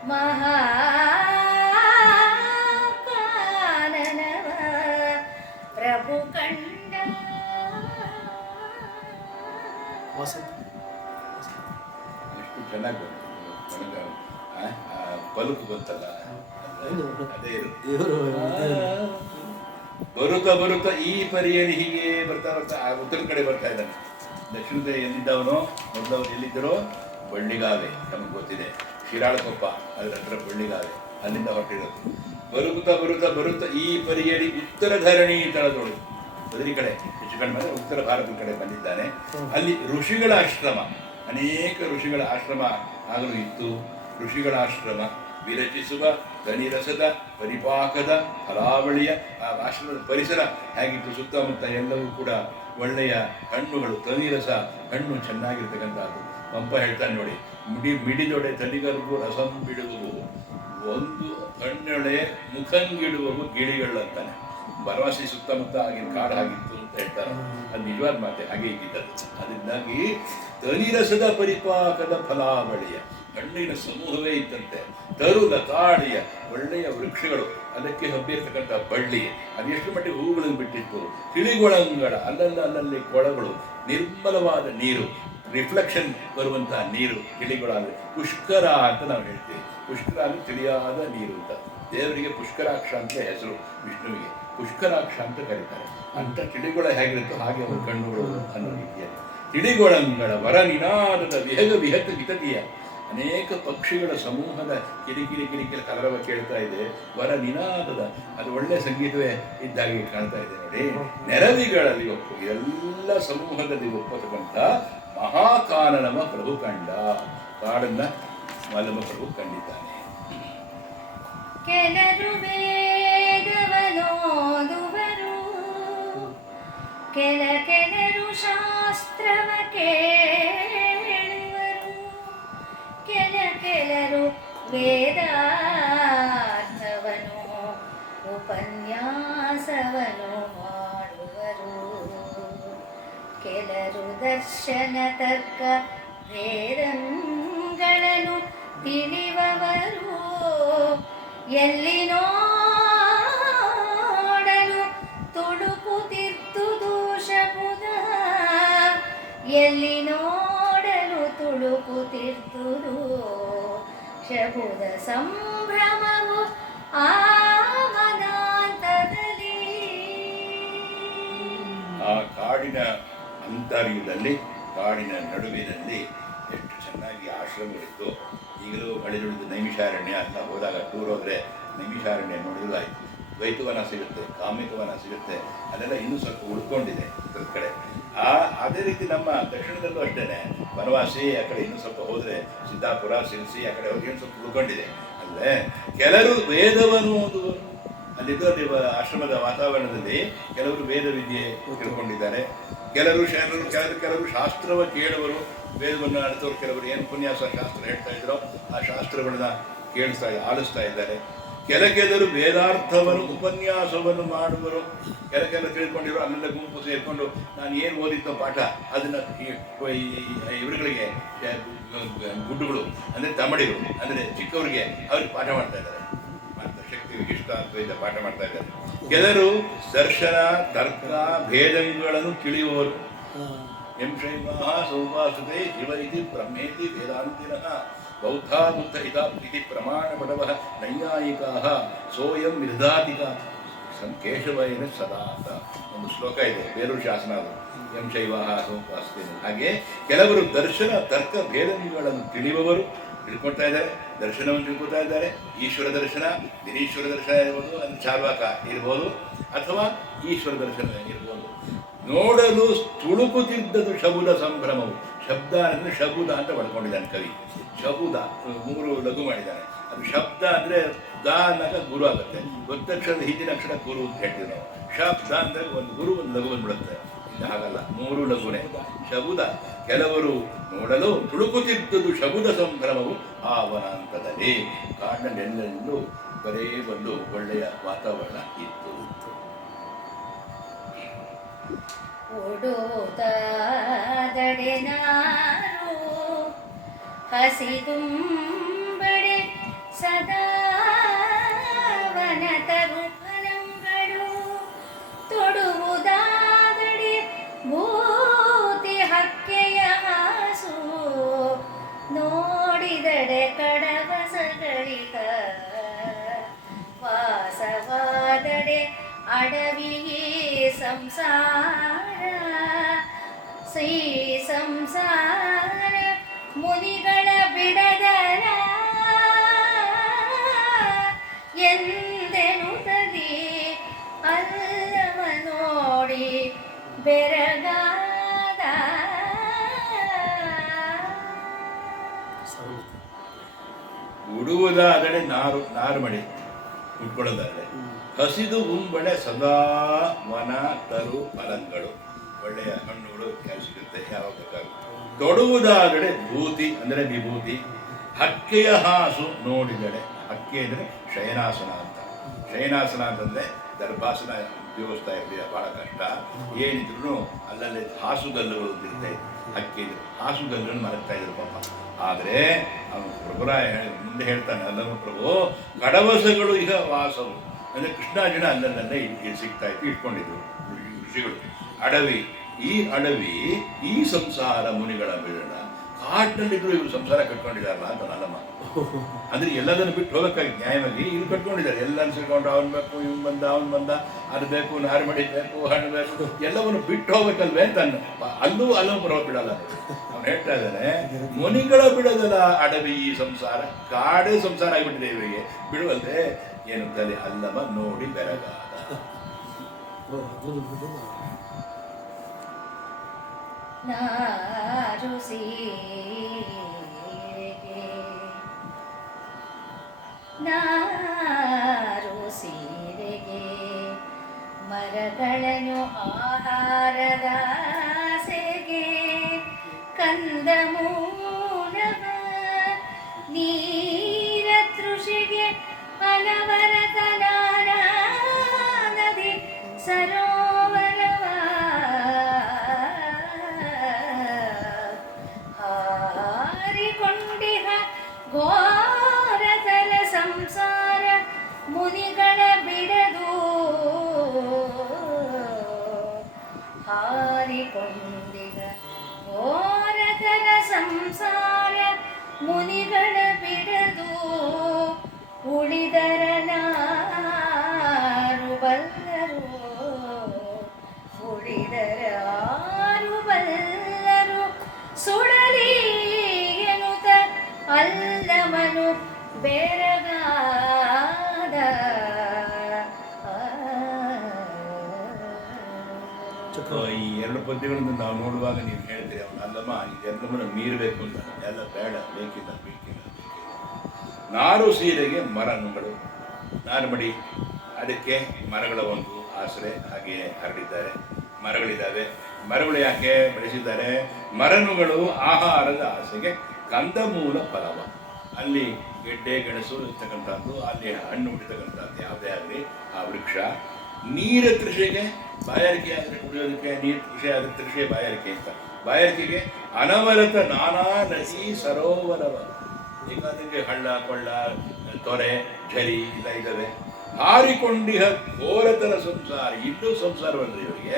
ಮಹಾಕಾನನವ ಪ್ರಭು ಕಂಡ. ಎಷ್ಟು ಚೆನ್ನಾಗಿ ಬಲುಕು ಗೊತ್ತಲ್ಲ, ಅದೇ ಬರುತ್ತಾ ಈ ಪರಿಯಲ್ಲಿ ಹೀಗೆ ಬರ್ತಾ ಉತ್ತರ ಕಡೆ ಬರ್ತಾ ಇದ್ದಾನೆ. ದಕ್ಷಿಣದ ಎಲ್ಲಿದ್ದವನು ಮೊದಲವರು ಎಲ್ಲಿದ್ದರೋ ಬಳ್ಳಿಗಾವೆ, ನಮಗೆ ಗೊತ್ತಿದೆ, ಶಿರಾಳಕೊಪ್ಪ ಅದರ ಹತ್ರ ಬಳ್ಳಿಗಾವೆ, ಅಲ್ಲಿಂದ ಹೊರಟಿರೋದು. ಬರುತ್ತಾ ಈ ಪರಿಯಲ್ಲಿ ಉತ್ತರ ಧರಣಿ ತಳದೋಳು, ಬದರಿ ಕಡೆ ಹೆಚ್ಚು ಕಡಿಮೆ ಉತ್ತರ ಭಾರತದ ಕಡೆ ಬಂದಿದ್ದಾನೆ. ಅಲ್ಲಿ ಋಷಿಗಳ ಆಶ್ರಮ, ಅನೇಕ ಋಷಿಗಳ ಆಶ್ರಮ ಆಗಲೂ ಇತ್ತು. ಋಷಿಗಳ ಆಶ್ರಮ ವಿರಚಿಸುವ ದನಿರಸದ ಪರಿಪಾಕದ ಫಲಾವಳಿಯ ಆ ಆಶ್ರಮದ ಪರಿಸರ ಹೇಗಿತ್ತು, ಸುತ್ತಮುತ್ತ ಎಲ್ಲವೂ ಕೂಡ ಒಳ್ಳೆಯ ಹಣ್ಣುಗಳು, ತನಿರಸ ಹಣ್ಣು ಚೆನ್ನಾಗಿರ್ತಕ್ಕಂಥದ್ದು. ಪಂಪ ಹೇಳ್ತಾನೆ ನೋಡಿ, ಮಿಡಿದೊಡೆ ತನಿಗರ್ಗು ರಸಂ ಬಿಡುವುದು, ಒಂದು ಹಣ್ಣೊಳೆ ಮುಖಂಗಿಡುವವು ಗಿಳಿಗಳು ಅಂತಾನೆ. ಬನವಾಸಿ ಸುತ್ತಮುತ್ತ ಆಗಿನ ಕಾಡು ಆಗಿತ್ತು ಅಂತ ಹೇಳ್ತಾರೆ. ಅದು ನಿಜವಾದ ಮಾತೆ, ಹಾಗೆ ಇದ್ದಿದ್ದದು. ಅದರಿಂದಾಗಿ ತನಿರಸದ ಪರಿಪಾಕದ ಫಲಾವಳಿಯ ಹಣ್ಣಿನ ಸಮೂಹವೇ ಇತ್ತಂತೆ. ತರುಲ ತಾಳಿಯ ಒಳ್ಳೆಯ ವೃಕ್ಷಗಳು, ಅದಕ್ಕೆ ಹಬ್ಬಿರ್ತಕ್ಕಂಥ ಬಳ್ಳಿ, ಅದೆಷ್ಟು ಮಟ್ಟಿಗೆ ಹೂಗಳನ್ನು ಬಿಟ್ಟಿತ್ತು. ತಿಳಿಗೊಳಂಗಳ ಅಲ್ಲಲ್ಲಿ ಕೊಳಗಳು, ನಿರ್ಮಲವಾದ ನೀರು, ರಿಫ್ಲೆಕ್ಷನ್ ಬರುವಂತಹ ನೀರು ತಿಳಿಗೊಳ ಅಂದರೆ ಪುಷ್ಕರ ಅಂತ ನಾವು ಹೇಳ್ತೀವಿ. ಪುಷ್ಕರ ಅಂದರೆ ತಿಳಿಯಾದ ನೀರು ಅಂತ. ದೇವರಿಗೆ ಪುಷ್ಕರಾಕ್ಷ ಅಂತ ಹೆಸರು, ವಿಷ್ಣುವಿಗೆ ಪುಷ್ಕರಾಕ್ಷ ಅಂತ ಕರೀತಾರೆ. ಅಂಥ ತಿಳಿಗೊಳ ಹೇಗಿರುತ್ತೋ ಹಾಗೆ ಅವರ ಕಣ್ಣುಗಳು ಅನ್ನೋ ರೀತಿಯಲ್ಲಿ. ತಿಳಿಗೊಳಂಗಳ ವರ ನಿನಾದದ ವಿಹತ ವಿತತಿಯ ಅನೇಕ ಪಕ್ಷಿಗಳ ಸಮೂಹದ ಕಿರಿಕಿರಿ ಕಲರವ ಕೇಳ್ತಾ ಇದೆ. ವರ ನಿನಾದದ ಅದು ಒಳ್ಳೆಯ ಸಂಗೀತವೇ ಇದ್ದಾಗಿ ಕಾಣ್ತಾ ಇದೆ ನೋಡಿ. ನೆರವಿಗಳಲ್ಲಿ ಒಪ್ಪು, ಎಲ್ಲ ಸಮೂಹದಲ್ಲಿ ಒಪ್ಪತಕ್ಕಂಥ ಮಹಾಕಾನನಮ ಪ್ರಭು ಕಂಡ, ಕಾಡನ್ನ ಮಲ್ಲಮ ಪ್ರಭು ಕಂಡಿದ್ದಾನೆ. ಕೆಲರು ವೇದವನೋದುವರು, ಕೆಲರು ಶಾಸ್ತ್ರವ ಕೇಳುವರು, ಕೆಲರು ವೇದಾರ್ಥವನು ಉಪನ್ಯಾಸವನು ಮಾಡುವರು, ಕೆಲರು ದರ್ಶನ ತರ್ಕ ಭೇದಗಳನ್ನು ತಿಳಿವವರು, ಎಲ್ಲಿ ನೋಡಲು ತುಳುಕುತ್ತಿದ್ದುದು ಶಬುದ, ಎಲ್ಲಿ ನೋಡಲು ತುಳುಕುತ್ತಿದ್ದುದು ಶಬುದ ಸಂಭ್ರಮವು ಆ ಮನಾಂತದಲ್ಲಿ. ಆ ಕಾಡಿನ ಅಂತರ್ಯದಲ್ಲಿ, ಕಾಡಿನ ನಡುವಿನಲ್ಲಿ ಎಷ್ಟು ಚೆನ್ನಾಗಿ ಆಶ್ರಮಗಳಿತ್ತು. ಈಗಲೂ ಅಳಿದುಳಿದು ನೈಮಿಷಾರಣ್ಯ ಅಂತ ಹೋದಾಗ ಟೂರ್ ಹೋದರೆ ನೈಮಿಷಾರಣ್ಯ ನೋಡಿದಾಯಿತು. ದ್ವೈತವನ ಸಿಗುತ್ತೆ, ಕಾಮಿಕವನ ಸಿಗುತ್ತೆ, ಅದೆಲ್ಲ ಇನ್ನೂ ಸ್ವಲ್ಪ ಉಳ್ಕೊಂಡಿದೆ ಒಂದು ಕಡೆ. ಅದೇ ರೀತಿ ನಮ್ಮ ದಕ್ಷಿಣದಲ್ಲೂ ಅಷ್ಟೇ, ಬನವಾಸಿ ಆ ಕಡೆ ಇನ್ನೂ ಸ್ವಲ್ಪ ಹೋದರೆ ಸಿದ್ದಾಪುರ, ಶಿರಸಿ ಆ ಕಡೆ ಹೋಗಿ ಇನ್ನೂ ಸ್ವಲ್ಪ ಉಳ್ಕೊಂಡಿದೆ. ಅಲ್ಲೇ ಕೆಲವರು ವೇದವನ್ನು ಓದುವರು, ಅಲ್ಲಿದ್ದು ಆಶ್ರಮದ ವಾತಾವರಣದಲ್ಲಿ ಕೆಲವರು ವೇದ ವಿದ್ಯೆ ತಿಳ್ಕೊಂಡಿದ್ದಾರೆ. ಕೆಲವರು ಶಾಸ್ತ್ರವ ಕೇಳುವರು, ವೇದವನ್ನು ನಡೆಸೋರು. ಕೆಲವರು ಏನು ಉಪನ್ಯಾಸ ಶಾಸ್ತ್ರ ಹೇಳ್ತಾ ಇದ್ರೋ ಆ ಶಾಸ್ತ್ರಗಳನ್ನ ಆಲಿಸ್ತಾ ಇದ್ದಾರೆ. ಕೆಲವರು ವೇದಾರ್ಥವನ್ನು ಉಪನ್ಯಾಸವನ್ನು ಮಾಡುವರು. ಕೆಲವು ತಿಳ್ಕೊಂಡಿರೋ ಅಲ್ಲೆಲ್ಲ ಗುಂಪು ಸೇರಿಕೊಂಡು ನಾನು ಏನು ಓದಿದ್ದೋ ಪಾಠ ಅದನ್ನು ಇವರುಗಳಿಗೆ ಗುಡ್ಡುಗಳು ಅಂದರೆ ತಮಡಿಗಳು ಅಂದರೆ ಚಿಕ್ಕವರಿಗೆ ಅವ್ರಿಗೆ ಪಾಠ ಮಾಡ್ತಾ ಇದ್ದಾರೆ. ಶಕ್ತಿ ವಿಶಿಷ್ಟ ಅದ್ವೈತ ಪಾಠ ಮಾಡ್ತಾ ಇದ್ದಾರೆ. ಕೆಲವರು ದರ್ಶನ ತರ್ಕ ಭೇದಗಳನ್ನು ತಿಳಿಯುವವರು. ಎಂ ಶೈವ ಸೌಪಾಸುತೆ ಶಿವ ಇತಿ ಬ್ರಹ್ಮೇತಿ ವೇದಾಂತಿನಃ ಬೌದ್ಧ ಬುದ್ಧ ಇತಿ ಪ್ರಮಾಣ ಪಟವ ನೈಯಾಯಿಕಾ ಸೋಯಂ ನಿರ್ಧಾತಿಕ ಸಂಕೇಶವೈನ ಸದಾ ಅಂತ ಒಂದು ಶ್ಲೋಕ ಇದೆ, ಬೇರೂರು ಶಾಸನ. ಅದು ಎಂ ಶೈವ ಸೌಪಾಸುತೆ. ಹಾಗೆ ಕೆಲವರು ದರ್ಶನ ತರ್ಕ ಭೇದಗಳನ್ನು ತಿಳಿಯುವವರು, ತಿಳ್ಕೊಳ್ತಾ ಇದ್ದಾರೆ, ದರ್ಶನವನ್ನು ತಿಳ್ಕೊಳ್ತಾ ಇದ್ದಾರೆ. ಈಶ್ವರ ದರ್ಶನ, ದಿನೀಶ್ವರ ದರ್ಶನ ಇರ್ಬೋದು, ಅದು ಚಾರ್ವಾಕ ಇರ್ಬೋದು, ಅಥವಾ ಈಶ್ವರ ದರ್ಶನ ಇರ್ಬೋದು. ನೋಡಲು ತುಳುಕುತ್ತಿದ್ದದು ಶಬುದ ಸಂಭ್ರಮವು. ಶಬ್ದ ಅಂದರೆ ಶಬುದ ಅಂತ ಬರ್ಕೊಂಡಿದ್ದಾನೆ ಕವಿ. ಶಬುದ 3 ಲಘು ಮಾಡಿದ್ದಾನೆ. ಅದು ಶಬ್ದ ಅಂದರೆ ದ ಅನ್ನಕ ಗುರು ಆಗುತ್ತೆ. ಒತ್ತಕ್ಷರದ ಹಿಂದಿನ ಅಕ್ಷರ ಗುರು ಅಂತ ಹೇಳ್ತೀವಿ ನಾವು. ಶಬ್ದ ಅಂದರೆ ಒಂದು ಗುರು, ಒಂದು ಲಘು ಬಂದ್ಬಿಡುತ್ತೆ. ಇದು ಹಾಗಲ್ಲ, 3 ಲಘುನೇ ಶಬುದ. ಕೆಲವರು ನೋಡಲು ತುಳುಕುತ್ತಿದ್ದುದು ಶಬುದ ಸಂಭ್ರಮವು ಆ ವನಾಂತದಲ್ಲಿ. ಕಾಡಿನಲ್ಲೆಲ್ಲೂ ಬರೇ ಒಂದು ಒಳ್ಳೆಯ ವಾತಾವರಣ ಇತ್ತು. ಓಡೋದಡೆ ನಾರು ಹಸಿದುಂಬಡೆ ಸದಾ ವನತರು ಫಲಂಗಳು, ತೊಡುವುದಾದಡೆ ಭೂತಿ ಹಕ್ಕೆಯ ಹಾಸು, ನೋಡಿದಡೆ ಕಡವಸಗಳಿಗ ವಾಸವಾದಡೆ ಅಡವಿಯೇ ಸಂಸಾರ, ಶ್ರೀ ಸಂಸಾರ ಮುನಿಗಳ ಬಿಡದರ ಎಂದೆನುತಲಿ ಅಲ್ಲವ ನೋಡಿ ಬೆರಗಾದ. ಉಡುವುದಾದರೆ ನಾರು ಮಡಿ ಉಟ್ಕೊಳ್ಳೋದಾದರೆ, ಹಸಿದು ಉಂಬಳೆ ಸದಾ ವನ ತರು ಫಲಗಳು, ಒಳ್ಳೆಯ ಹಣ್ಣುಗಳು ಸಿಗುತ್ತೆ ಯಾವಾಗ ಬೇಕಾಗುತ್ತೆ. ತೊಡುವುದಾದರೆ ಭೂತಿ ಅಂದರೆ ವಿಭೂತಿ, ಹಕ್ಕೆಯ ಹಾಸು ನೋಡಿದಳೆ. ಹಕ್ಕೆ ಅಂದರೆ ಶಯನಾಸನ ಅಂತ. ಶಯನಾಸನ ಅಂತಂದರೆ ದರ್ಭಾಸನ ಉಪಯೋಗಿಸ್ತಾ ಇರಲಿಲ್ಲ, ಭಾಳ ಕಷ್ಟ. ಏನಿದ್ರು ಅಲ್ಲಲ್ಲಿ ಹಾಸುಗಲ್ಲುಗಳು ಇರ್ತಾಯಿದ್ರು. ಹಕ್ಕಿ ಹಾಸುಗಲ್ಲನ್ನು ಮರಗ್ತಾ ಇದ್ರು ಪಾಪ. ಆದರೆ ಅವನು ಪ್ರಭುರಾಯ ಮುಂದೆ ಹೇಳ್ತಾನೆ, ಅಲ್ಲವ ಪ್ರಭು, ಕಡವಸಗಳು ಈಗ ವಾಸವು ಅಂದರೆ ಕೃಷ್ಣಾಜಿನ ಅಲ್ಲಲ್ಲೇ ಸಿಗ್ತಾ ಇತ್ತು, ಇಟ್ಕೊಂಡಿದ್ರು ಋಷಿಗಳು. ಅಡವಿ, ಈ ಅಡವಿ ಈ ಸಂಸಾರ ಮುನಿಗಳ ಬೀಳ, ಕಾಡಿನಲ್ಲಿದ್ರು ಇವರು ಸಂಸಾರ ಕಟ್ಕೊಂಡಿದ್ದಾರಲ್ಲ ಅಂತ ನಲ್ಲಮ್ಮ. ಅಂದರೆ ಎಲ್ಲದನ್ನು ಬಿಟ್ಟು ಹೋಗೋಕ್ಕಾಗಿ ನ್ಯಾಯವಾಗಿ ಇಲ್ಲಿ ಕಟ್ಕೊಂಡಿದ್ದಾರೆ. ಎಲ್ಲ ಸಿಡ್ಕೊಂಡು ಅವ್ನು ಬೇಕು, ಇವ್ನು ಬಂದ, ಅವ್ನು ಬಂದ, ಅದು ಬೇಕು, ನಾರು ಮಡಿ ಬೇಕು, ಹಣ್ಣು ಬೇಕು, ಎಲ್ಲವನ್ನು ಬಿಟ್ಟು ಹೋಗ್ಬೇಕಲ್ವೇ ಅಂತ ಅಲ್ಲೂ ಬರೋ ಬಿಡಲ್ಲ. ಅವ್ನು ಹೇಳ್ತಾ ಇದ್ದಾನೆ, ಮುನಿಗಳ ಬಿಡೋದಲ್ಲ ಅಡವಿ ಈ ಸಂಸಾರ, ಕಾಡೇ ಸಂಸಾರ ಆಗಿಬಿಟ್ಟಿದೆ ಇವರಿಗೆ, ಬಿಡುವಲ್ಲದೆ ಏನು ತಲೆ ಅಲ್ಲವ ನೋಡಿ ಬೆರಗಾದ. ನಾರು ಸೀರೆಗೆ ಮರಗಳನ್ನು ಆಹಾರದ ಆಸೆಗೆ ಕಂದಮೂಲವ ನೀರ ತೃಷಿಗೆ ಅನವರತ ನದಿ ಸರೋವರವ ಹಾರಿಕೊಂಡಿಹ ಘೋರತರ ಸಂಸಾರ ಮುನಿಗಳ ಬಿಡದು, ಹಾರಿಕೊಂಡಿಹ ಘೋರತರ ಸಂಸಾರ ಮುನಿಗಳ ಬಿಡದು, ಉಳಿದರ ನಾರು ಬಲ್ಲರು, ಉಳಿದರ ಆರು ಬಲ್ಲರು, ಸುಡಲಿ ಎನ್ನುತ್ತ ಅಲ್ಲಮನು ಬೆರಗಾದ. ಈ ಎರಡು ಪದ್ಯಗಳನ್ನು ನಾವು ನೋಡುವಾಗ ನೀವು ಹೇಳ್ತೀರಿ, ಅವನು ಅಲ್ಲಮ್ಮ ಇದೆಲ್ಲವನ್ನು ಮೀರಬೇಕು ಅಂತ. ಎಲ್ಲ ಬೇಡ, ಬೇಕಿಲ್ಲ. ನಾರು ಸೀರೆಗೆ ಮರನುಗಳು, ನಾರು ಮಡಿ, ಅದಕ್ಕೆ ಮರಗಳ ಒಂದು ಆಸರೆ ಹಾಗೆ ಹರಡಿದ್ದಾರೆ. ಮರಗಳಿದ್ದಾವೆ. ಮರಗಳು ಯಾಕೆ ಬೆಳೆಸಿದ್ದಾರೆ? ಮರನುಗಳು ಆಹಾರದ ಆಸೆಗೆ ಕಂದಮೂಲ ಫಲವ, ಅಲ್ಲಿ ಗೆಡ್ಡೆ ಗೆಣಸು ಇರ್ತಕ್ಕಂಥದ್ದು, ಅಲ್ಲಿ ಹಣ್ಣು ಬಿಡ್ತಕ್ಕಂಥದ್ದು ಯಾವುದೇ ಆಗಲಿ ಆ ವೃಕ್ಷ. ನೀರ ತೃಷೆಗೆ, ಬಾಯಾರಿಕೆ ಆದರೆ ಕುಡಿಯೋದಕ್ಕೆ ನೀರು ತೃಷೆ ಆದರೆ ತೃಷೆ ಬಾಯಾರಿಕೆ ಅಂತ. ಬಾಯಾರಿಕೆಗೆ ಅನವರತ ನಾನಾ ನದಿ ಸರೋವರವ, ಈಗ ಅದಕ್ಕೆ ಹಳ್ಳ ಕೊಳ್ಳ ತೊರೆ ಝರಿ ಇಲ್ಲ ಇದ್ದಾವೆ. ಹಾರಿಕೊಂಡಿಹ ಘೋರತರ ಸಂಸಾರ, ಇನ್ನೂ ಸಂಸಾರವಲ್ಲ ಇವರಿಗೆ,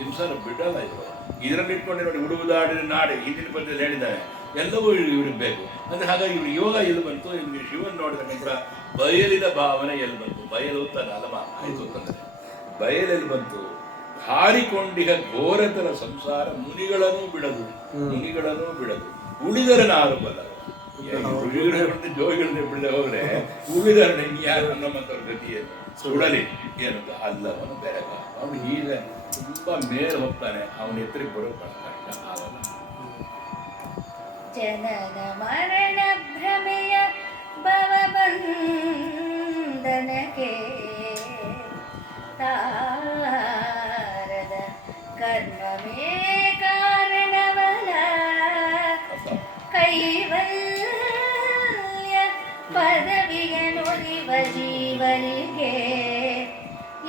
ಸಂಸಾರ ಬಿಡಲ್ಲ ಇವರು. ಇದರಲ್ಲಿ ಇಟ್ಕೊಂಡೆ ನೋಡಿ, ಉಡುವುದಾಡಿನ ನಾಡೆ ಹಿಂದಿನ ಪದ್ಯದಲ್ಲಿ ಹೇಳಿದ್ದಾನೆ, ಎಲ್ಲವೂ ಇವ್ರಿಗೆ ಬೇಕು ಅಂದರೆ. ಹಾಗಾಗಿ ಇವ್ರಿಗೆ ಯೋಗ ಎಲ್ಲಿ ಬಂತು? ಇವ್ರಿಗೆ ಶಿವನ್ ನೋಡಿದ ನಂತರ ಬಯಲಿನ ಭಾವನೆ ಎಲ್ಲಿ ಬಂತು? ಬಯಲು ಅಂತ ಅಲಮ ಆಯಿತು ಅಂತಂದರೆ ಬಯಲಲ್ಲಿ ಬಂತು. ಹಾರಿಕೊಂಡಿಹ ಘೋರತರ ಸಂಸಾರ ಮುನಿಗಳನ್ನು ಬಿಡದು, ಮುನಿಗಳನ್ನು ಬಿಡದು, ಉಳಿದರ ನಾರು ಬಲ್ಲರು. ಜೋಗಿಗಳನ್ನ ಬಿಡದೆ ಹೋದ್ರೆ ಉಳಿದರ ಯಾರು ಅನ್ನಮ್ಮಂತವ್ರ ಗತಿ ಏನು? ಸುಡಲಿ ಏನಂತ ಅಲ್ಲವನು ಬೆರಗ. ಅವನು ಈಗ ತುಂಬ ಮೇಲೆ ಹೋಗ್ತಾನೆ, ಅವನ ಎತ್ತರಿಗೆ ಬರೋದು ಕಷ್ಟ ಆಗಲ್ಲ. ಜನನ ಮರಣ ಭ್ರಮೆಯ ಭವಬಂಧನಕ್ಕೆ ತಾರದ ಕರ್ಮವೇ ಕಾರಣವಲ, ಕೈವಲ್ಯ ಪದವಿಯ ನುಡಿವ ಜೀವನಿಗೆ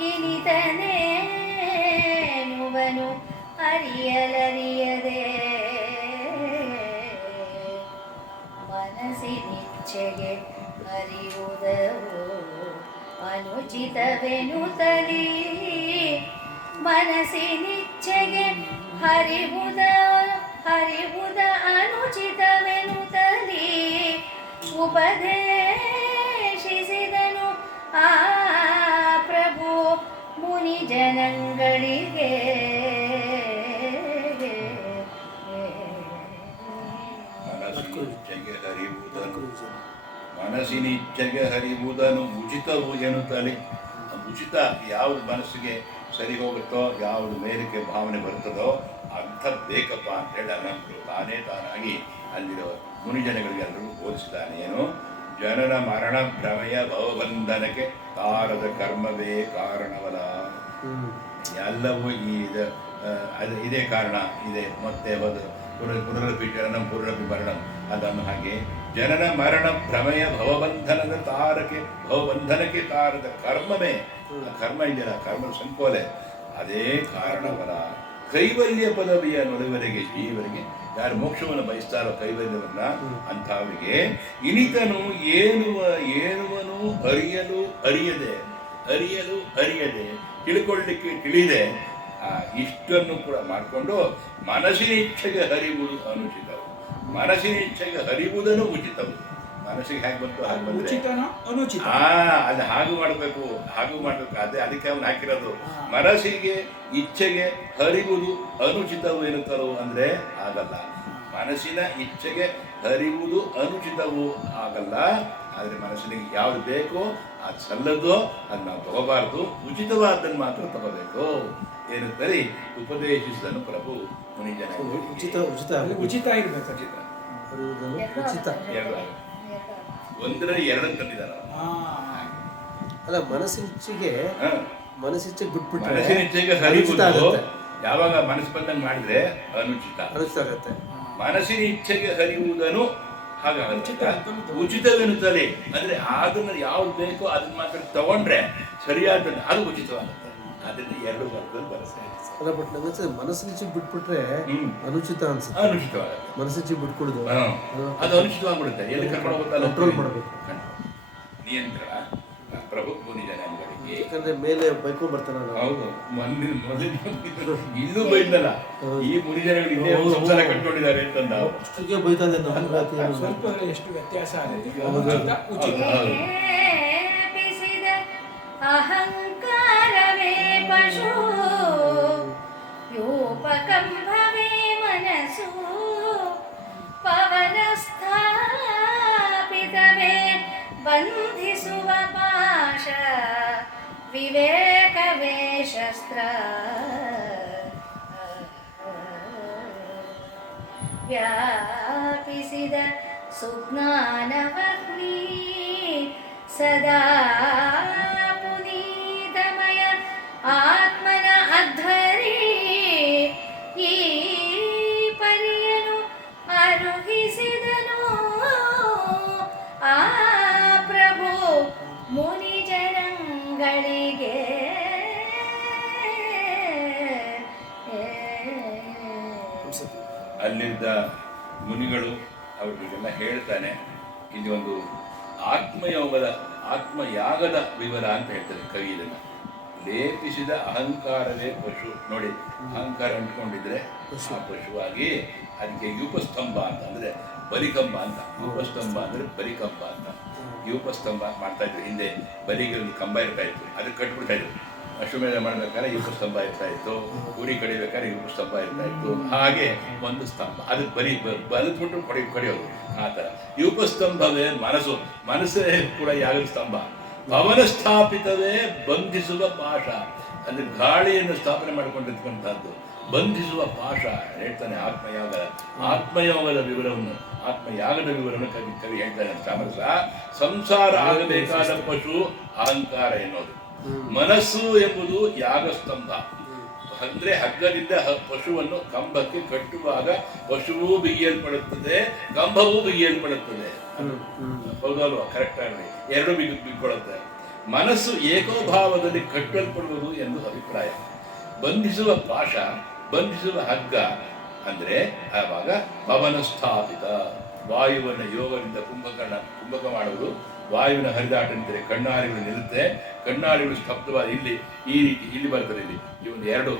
ಇನಿತನೇನುವನು ಅರಿಯಲರಿಯದೆ, ಮನಸ್ಸಿನಿಚ್ಛೆಗೆ ಅರಿಯುವುದವು ಅನುಚಿತವೆನುತಲಿ, ಮನಸ್ಸಿನಿಚ್ಛೆಗೆ ಹರಿವುದ ಅನುಚಿತವೆನುತಲಿ, ಉಪದೇಶಿಸಿದನು ಆ ಪ್ರಭು ಮುನಿ ಜನಗಳಿಗೆ. ಮನಸ್ಸಿನಿಚ್ಛೆಗೆ ಹರಿಯುವುದನ್ನು ಉಚಿತವು ಎನ್ನುತ್ತಲೇ. ಉಚಿತ ಯಾವುದು ಮನಸ್ಸಿಗೆ ಸರಿ ಹೋಗುತ್ತೋ, ಯಾವುದು ಮೇಲಕ್ಕೆ ಭಾವನೆ ಬರುತ್ತದೋ ಅಂಥ ಬೇಕಪ್ಪ ಅಂತೇಳಿ ಅನಂತರು ತಾನಾಗಿ ಅಲ್ಲಿರೋ ಮುನಿಜನಗಳಿಗೆ ಎಲ್ಲರಿಗೂ ಬೋಧಿಸಿದ್ದಾನೆ. ಏನು? ಜನನ ಮರಣ ಭ್ರಮೆಯ ಭವಬಂಧನಕ್ಕೆ ತಾರದ ಕರ್ಮವೇ ಕಾರಣವಲ್ಲ. ಎಲ್ಲವೂ ಇದೇ ಕಾರಣ ಇದೆ. ಮತ್ತೆ ಪುನರಪಿ ಜನನಂ ಪುನರಪಿ ಮರಣಂ ಅದನ್ನು ಹಾಗೆ ಜನನ ಮರಣ ಭ್ರಮೆಯ ಭವಬಂಧನಕ್ಕೆ ತಾರದ ಕರ್ಮವೇ, ಕರ್ಮ ಇದೆಯಲ್ಲ, ಕರ್ಮದ ಸಂಕೋಲೆ ಅದೇ ಕಾರಣವಲ್ಲ. ಕೈವಲ್ಯ ಪದವಿಯ ನಡುವರೆಗೆ ಜೀವರಿಗೆ ಯಾರು ಮೋಕ್ಷವನ್ನು ಬಯಸ್ತಾರೋ ಕೈವಲ್ಯವನ್ನ ಅಂಥವರಿಗೆ ಇನಿತನು ಏನುವನು ಅರಿಯದೆ ತಿಳ್ಕೊಳ್ಳಿಕ್ಕೆ ತಿಳಿದೆ ಇಷ್ಟನ್ನು ಕೂಡ ಮಾಡಿಕೊಂಡು ಮನಸ್ಸಿನ ಇಚ್ಛೆಗೆ ಹರಿಯುವುದು ಅನುಚಿತವು. ಮನಸ್ಸಿನ ಇಚ್ಛೆಗೆ ಹರಿಯುವುದನ್ನು ಉಚಿತವು. ಮನಸ್ಸಿಗೆ ಹೇಗೆ ಬಂತು ಹಾಗೆ ಬಂದ್ರೆ ಅದು ಹಾಗೂ ಮಾಡಬೇಕು. ಅದಕ್ಕೆ ಅವನು ಹಾಕಿರೋದು. ಮನಸ್ಸಿಗೆ ಇಚ್ಛೆಗೆ ಹರಿಯುವುದು ಅನುಚಿತವು ಎನ್ನುತ್ತರು ಅಂದ್ರೆ ಆಗಲ್ಲ. ಮನಸ್ಸಿನ ಇಚ್ಛೆಗೆ ಹರಿಯುವುದು ಅನುಚಿತವು ಆಗಲ್ಲ. ಆದರೆ ಮನಸ್ಸಿನಿಗೆ ಯಾವ್ದು ಬೇಕೋ ಅದು ಸಲ್ಲದೋ ಅದು ನಾವು ತಗೋಬಾರ್ದು, ಉಚಿತವಾದನ್ನು ಮಾತ್ರ ತಗೋಬೇಕು ಎನ್ನುತ್ತಾರೆ ಉಪದೇಶಿಸಿದನು ಪ್ರಭು ಮುನಿಜನ. ಉಚಿತ ಇರಬೇಕು. ಒಂದರಲ್ಲಿ ಎರಡನ್ನು ತಂದಿದ್ದಾನ. ಅಲ್ಲ, ಮನಸ್ಸಿಚ್ಛೆಗೆ ಬಿಟ್ಬಿಟ್ರೆ ಮನಸ್ಸಿನ ಇಚ್ಛೆಗೆ ಹರಿಯುವುದು ಯಾವಾಗ ಮನಸ್ಸು ಬಂದಂಗೆ ಮಾಡಿದ್ರೆ ಅನುಚಿತ ಆಗುತ್ತೆ. ಮನಸ್ಸಿನ ಇಚ್ಛೆಗೆ ಹರಿಯುವುದನ್ನು ಉಚಿತವೆನ್ನುತ್ತಲೇ ಅಂದ್ರೆ ಅದನ್ನು ಯಾವ್ದು ಬೇಕೋ ಅದನ್ನ ಮಾತ್ರ ತಗೊಂಡ್ರೆ ಸರಿಯಾದ ಅದು ಉಚಿತವಾಗುತ್ತೆ. ಅದನ್ನ ಎರಡು ವರ್ಗದಲ್ಲಿ ಬರುತ್ತೆ. ಅಲ್ಲ, ಬಟ್ ನಂಗೆ ಮನಸ್ಸಿನ ಬಿಟ್ಬಿಟ್ರೆ ಅನುಚಿತ ಅನ್ಸುತ್ತೆ. ಅನುಚಿತವಾಗುತ್ತೆ. ಮನಸ್ಸಿನ ಬಿಟ್ಕೊಡುದು ಅದು ಅನುಚಿತವಾಗ್ಬಿಡುತ್ತೆ. ಎಲ್ಲಿ ಕರ್ಕೊಂಡು ಹೋಗುತ್ತಲ್ಲ ಕಂಟ್ರೋಲ್ ಮಾಡಬೇಕು. ನಿಯಂತ್ರಣ ಪ್ರಭು ಮುನಿಜನಗಳಿಗೆ. ಯಾಕಂದ್ರೆ ಮೇಲೆ ಬೈಕೊಂಡ್ ಬರ್ತಾನ. ಹೌದು, ಇಲ್ಲೂ ಬೈದಲ್ಲ. ಈ ಮುನಿಜನಗಳು ಇಲ್ಲೇ ಸಂಸಾರ ಕಟ್ಕೊಂಡಿದ್ದಾರೆ ಅಂತಂದ ಅಷ್ಟಿಗೆ ಬೈತಾನೆ. ಸ್ವಲ್ಪ ಎಷ್ಟು ವ್ಯತ್ಯಾಸ ಆಗಿದೆ. ಅಹಂಕಾರವೇ ಪಶು ಯೋಪಕಂಭವೇ ಮನಸ್ಸು ಪವನ ಸ್ಥಾಪಿತವೇ ಬಂಧಿಸುವ ಪಾಶ ವಿವೇಕವೇ ಶಸ್ತ್ರ ವ್ಯಾಪಿಸಿದ ಸುಜ್ಞಾನವಗ್ನಿ ಸದಾ ಪುನೀತಮಯ ಆತ್ಮನ ಅಧ್ವರಿ ಈ ಪರಿಯನು ಅರುಹಿಸಿದನು ಆ ಪ್ರಭು ಮುನಿಜನಗಳಿಗೆ. ಅಲ್ಲಿದ್ದ ಮುನಿಗಳು ಅವರಿಗೆಲ್ಲ ಹೇಳ್ತಾನೆ. ಇಲ್ಲಿ ಒಂದು ಆತ್ಮಯಾಗದ ವಿವರ ಅಂತ ಹೇಳ್ತಾರೆ ಕವಿ. ಇದನ್ನು ಲೇಪಿಸಿದ ಅಹಂಕಾರವೇ ಪಶು. ನೋಡಿ, ಅಹಂಕಾರ ಅಂಟ್ಕೊಂಡಿದ್ರೆ ಆ ಪಶುವಾಗಿ ಅದಕ್ಕೆ ಯೂಪಸ್ತಂಭ ಅಂತ ಅಂದ್ರೆ ಬಲಿಕಂಬ ಅಂತ. ಯೂಪಸ್ತಂಭ ಅಂದ್ರೆ ಬಲಿಕಂಬ ಅಂತ. ಯೂಪಸ್ತಂಭ ಮಾಡ್ತಾ ಇದ್ರು ಹಿಂದೆ. ಬಲಿಗೆ ಒಂದು ಕಂಬ ಇರ್ತಾ ಇತ್ತು, ಅದಕ್ಕೆ ಕಟ್ಬಿಡ್ತಾ ಇದ್ರು. ಅಶ್ವಮೇಧ ಮಾಡ್ಬೇಕಾದ್ರೆ ಯೂಪಸ್ತಂಭ ಇರ್ತಾ ಇತ್ತು, ಗುರಿ ಕಡಿಬೇಕಾದ್ರೆ ಯೂಪಸ್ತಂಭ ಇರ್ತಾ ಇತ್ತು. ಹಾಗೆ ಒಂದು ಸ್ತಂಭ, ಅದಕ್ಕೆ ಬಲಿದ್ಬಿಟ್ಟು ಕಡಿಯೋದು. ಆ ಥರ ಯೂಪಸ್ತಂಭವೇ ಮನಸ್ಸೇ ಕೂಡ ಯಾಗದ ಸ್ತಂಭ. ಪವನ ಸ್ಥಾಪಿತವೇ ಬಂಧಿಸುವ ಪಾಶ ಅಂದ್ರೆ ಗಾಳಿಯನ್ನು ಸ್ಥಾಪನೆ ಮಾಡಿಕೊಂಡಿರ್ತಕ್ಕಂಥದ್ದು. ಬಂಧಿಸುವ ಪಾಶ ಹೇಳ್ತಾನೆ. ಆತ್ಮಯೋಗದ ವಿವರವನ್ನು, ಆತ್ಮಯಾಗದ ವಿವರವನ್ನು ಕವಿ ಹೇಳ್ತಾನೆ. ಸಾಮರಸ ಸಂಸಾರ ಆಗಬೇಕಾದ ಪಶು ಅಹಂಕಾರ ಎನ್ನುವುದು. ಮನಸ್ಸು ಎಂಬುದು ಯಾಗಸ್ತಂಭ ಅಂದ್ರೆ ಹಗ್ಗದಿಂದ ಪಶುವನ್ನು ಕಂಬಕ್ಕೆ ಕಟ್ಟುವಾಗ ಪಶುವು ಬಿಗಿಯಲ್ಪಡುತ್ತದೆ, ಕಂಬವೂ ಬಿಗಿಯಲ್ಪಡುತ್ತದೆ. ಹೌದಲ್ವಾ? ಕರೆಕ್ಟ್ ಆಗಿ ಎರಡು ಬಿಗಿಕೊಳ್ಳುತ್ತೆ. ಮನಸ್ಸು ಏಕೋಭಾವದಲ್ಲಿ ಕಟ್ಟಲ್ಪಡುವುದು ಎಂದು ಅಭಿಪ್ರಾಯ. ಬಂಧಿಸುವ ಪಾಶ, ಬಂಧಿಸುವ ಹಗ್ಗ ಅಂದ್ರೆ ಆವಾಗ ಪವನ ಸ್ಥಾಪಿತ. ವಾಯುವನ್ನು ಯೋಗದಿಂದ ಕುಂಭಕ ಮಾಡುವುದು. ವಾಯುವಿನ ಹರಿದಾಟ ನಿಂತರೆ ಕಣ್ಣಾಲಿಗಳು ನಿಲ್ಲುತ್ತೆ, ಕಣ್ಣಾಲಿಗಳು ಸ್ತಬ್ಧವಾದ ಈ ರೀತಿ ಇಲ್ಲಿ ಬರ್ತದೆ. ಈ ಒಂದು ಎರಡು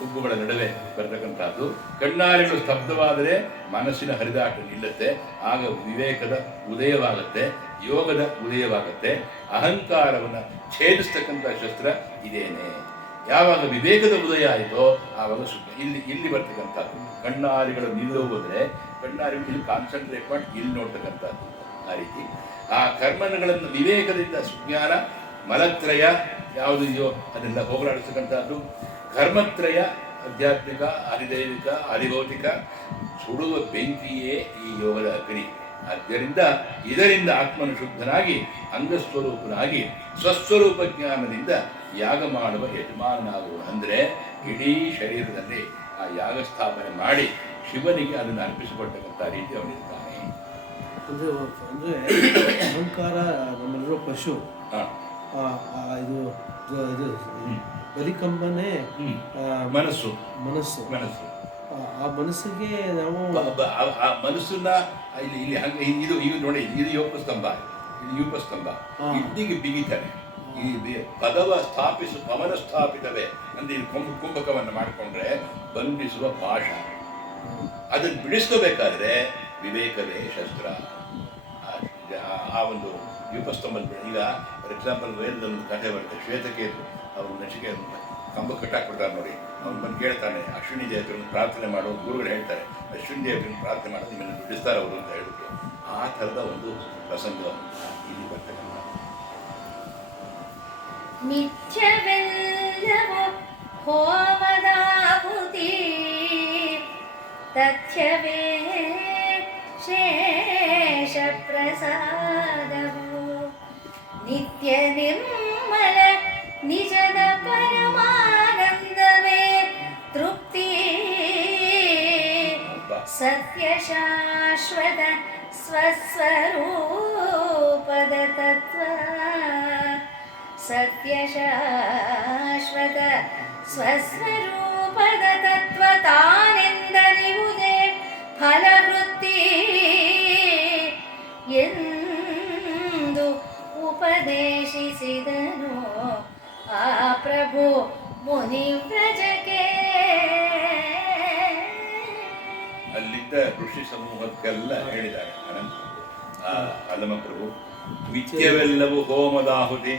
ಹುಬ್ಬುಗಳ ನಡುವೆ ಬರ್ತಕ್ಕಂಥದ್ದು. ಕಣ್ಣಾಲಿಗಳು ಸ್ತಬ್ಧವಾದರೆ ಮನಸ್ಸಿನ ಹರಿದಾಟ ನಿಲ್ಲುತ್ತೆ. ಆಗ ವಿವೇಕದ ಉದಯವಾಗುತ್ತೆ, ಯೋಗದ ಉದಯವಾಗುತ್ತೆ. ಅಹಂಕಾರವನ್ನು ಛೇದಿಸ್ತಕ್ಕಂಥ ಶಸ್ತ್ರ ಇದೇನೆ. ಯಾವಾಗ ವಿವೇಕದ ಉದಯ ಆಯಿತೋ ಆವಾಗ ಇಲ್ಲಿ ಬರ್ತಕ್ಕಂಥದ್ದು. ಕಣ್ಣಾಲಿಗಳು ನಿಲ್ಲೋಗೋದ್ರೆ ಕಣ್ಣಾಲಿಗಳು ಇಲ್ಲಿ ಕಾನ್ಸಂಟ್ರೇಟ್ ಮಾಡಿ ಇಲ್ಲಿ ನೋಡ್ತಕ್ಕಂಥದ್ದು. ಆ ರೀತಿ ಆ ಕರ್ಮಗಳನ್ನು ವಿವೇಕದಿಂದ ಸುಜ್ಞಾನ, ಮಲತ್ರಯ ಯಾವುದಿದೆಯೋ ಅದೆಲ್ಲ ಹೋಗಲಾಡಿಸ್ತಕ್ಕಂಥದ್ದು. ಕರ್ಮತ್ರಯ ಆಧ್ಯಾತ್ಮಿಕ, ಅಧಿದೈವಿಕ, ಅಧಿಭೌತಿಕ ಸುಡುವ ಬೆಂಕಿಯೇ ಈ ಯೋಗದ ಅಗ್ನಿ. ಆದ್ದರಿಂದ ಇದರಿಂದ ಆತ್ಮನು ಶುದ್ಧನಾಗಿ ಅಂಗಸ್ವರೂಪನಾಗಿ ಸ್ವಸ್ವರೂಪ ಜ್ಞಾನದಿಂದ ಯಾಗ ಮಾಡುವ ಯಜಮಾನನಾಗುವ. ಅಂದರೆ ಇಡೀ ಶರೀರದಲ್ಲಿ ಆ ಯಾಗ ಸ್ಥಾಪನೆ ಮಾಡಿ ಶಿವನಿಗೆ ಅದನ್ನು ಅರ್ಪಿಸಿಕೊಟ್ಟಂಥ ರೀತಿ ಅವನಿರ್ತಾನೆ. ಅಂದರೆ ಅಂದರೆ ಅಹಂಕಾರ ನಮ್ಮಲ್ಲಿರೋ ಪಶು, ಇದು ಇದು ಬಲಿಕಂಬನೇ ಮನಸ್ಸು ಮನಸ್ಸು ಮನಸ್ಸು ಆ ಮನಸ್ಸಿಗೆ ನಾವು ಆ ಮನಸ್ಸನ್ನ ಇಲ್ಲಿ ಹಂಗೆ ಇದು ಇದು ನೋಡಿ, ಇದು ಯೋಪಸ್ತಂಭ, ಇದು ಯೂಪಸ್ತಂಭ, ಇಲ್ಲಿಗೆ ಬಿಗಿತಾನೆ. ಈ ಪದವ ಪವನ ಸ್ಥಾಪಿತವೇ ಅಂದ್ರೆ ಇದು ಕುಂಭಕವನ್ನು ಮಾಡಿಕೊಂಡ್ರೆ ಬಂಧಿಸುವ ಪಾಶ. ಅದನ್ನು ಬಿಡಿಸ್ಕೋಬೇಕಾದ್ರೆ ವಿವೇಕವೇ ಶಸ್ತ್ರ. ಆ ಒಂದು ಯೂಪಸ್ತಂಭದ ಈಗ ಫಾರ್ ಎಕ್ಸಾಂಪಲ್ ವೇದದಲ್ಲಿ ಒಂದು ಕಥೆ ಬರುತ್ತೆ. ಶ್ವೇತಕೇತು ಅವರು ನಚಿಕೆ ಕಂಬ ಕಟ್ಟಾಕ್ಬಿಡ್ತಾರೆ ನೋಡಿ. ಅವ್ನು ಬಂದು ಕೇಳ್ತಾನೆ, ಅಶ್ವಿನಿ ದೇವತೆಯನ್ನು ಪ್ರಾರ್ಥನೆ ಮಾಡೋ ಗುರುಗಳು ಹೇಳ್ತಾರೆ, ಅಶ್ವಿನಿ ದೇವತೆಯನ್ನು ಪ್ರಾರ್ಥನೆ ಮಾಡೋದು ನಿಮ್ಮನ್ನು ಬಿಡಿಸ್ತಾರೆ ಅವರು ಅಂತ ಹೇಳ್ಬಿಟ್ಟು. ಆ ಥರದ ಒಂದು ಪ್ರಸಂಗ ಇಲ್ಲಿ ಬರ್ತಕ್ಕಂಥ ನಿತ್ಯವೆಲ್ಲವೋ ಹೋಮದಾಹುತಿ ತಥ್ಯವೇ ಶೇಷ ಪ್ರಸಾದವು ನಿತ್ಯ ನಿರ್ಮಲ ನಿಜದ ಪರಮಾನಂದವೇ ತೃಪ್ತಿ ಸತ್ಯ ಶಾಶ್ವತ ಸ್ವಸ್ವರೂಪದ ತತ್ವ ಸತ್ಯ ಶಾಶ್ವತ ಸ್ವಸ್ವರೂಪದ ತತ್ವ ತಾನೆಂದರಿವುದೇ ಫಲವೃತ್ತಿ ಎಂದು ಉಪದೇಶಿಸಿದನು ಆ ಪ್ರಭು ಮುನಿವ್ರಜಕ್ಕೆ. ಅಲ್ಲಿದ್ದ ಋಷಿ ಸಮೂಹಕ್ಕೆಲ್ಲ ಹೇಳಿದ್ದಾರೆ ಅಲಮ ಪ್ರಭು, ನಿತ್ಯವೆಲ್ಲವೂ ಹೋಮದಾಹುತಿ,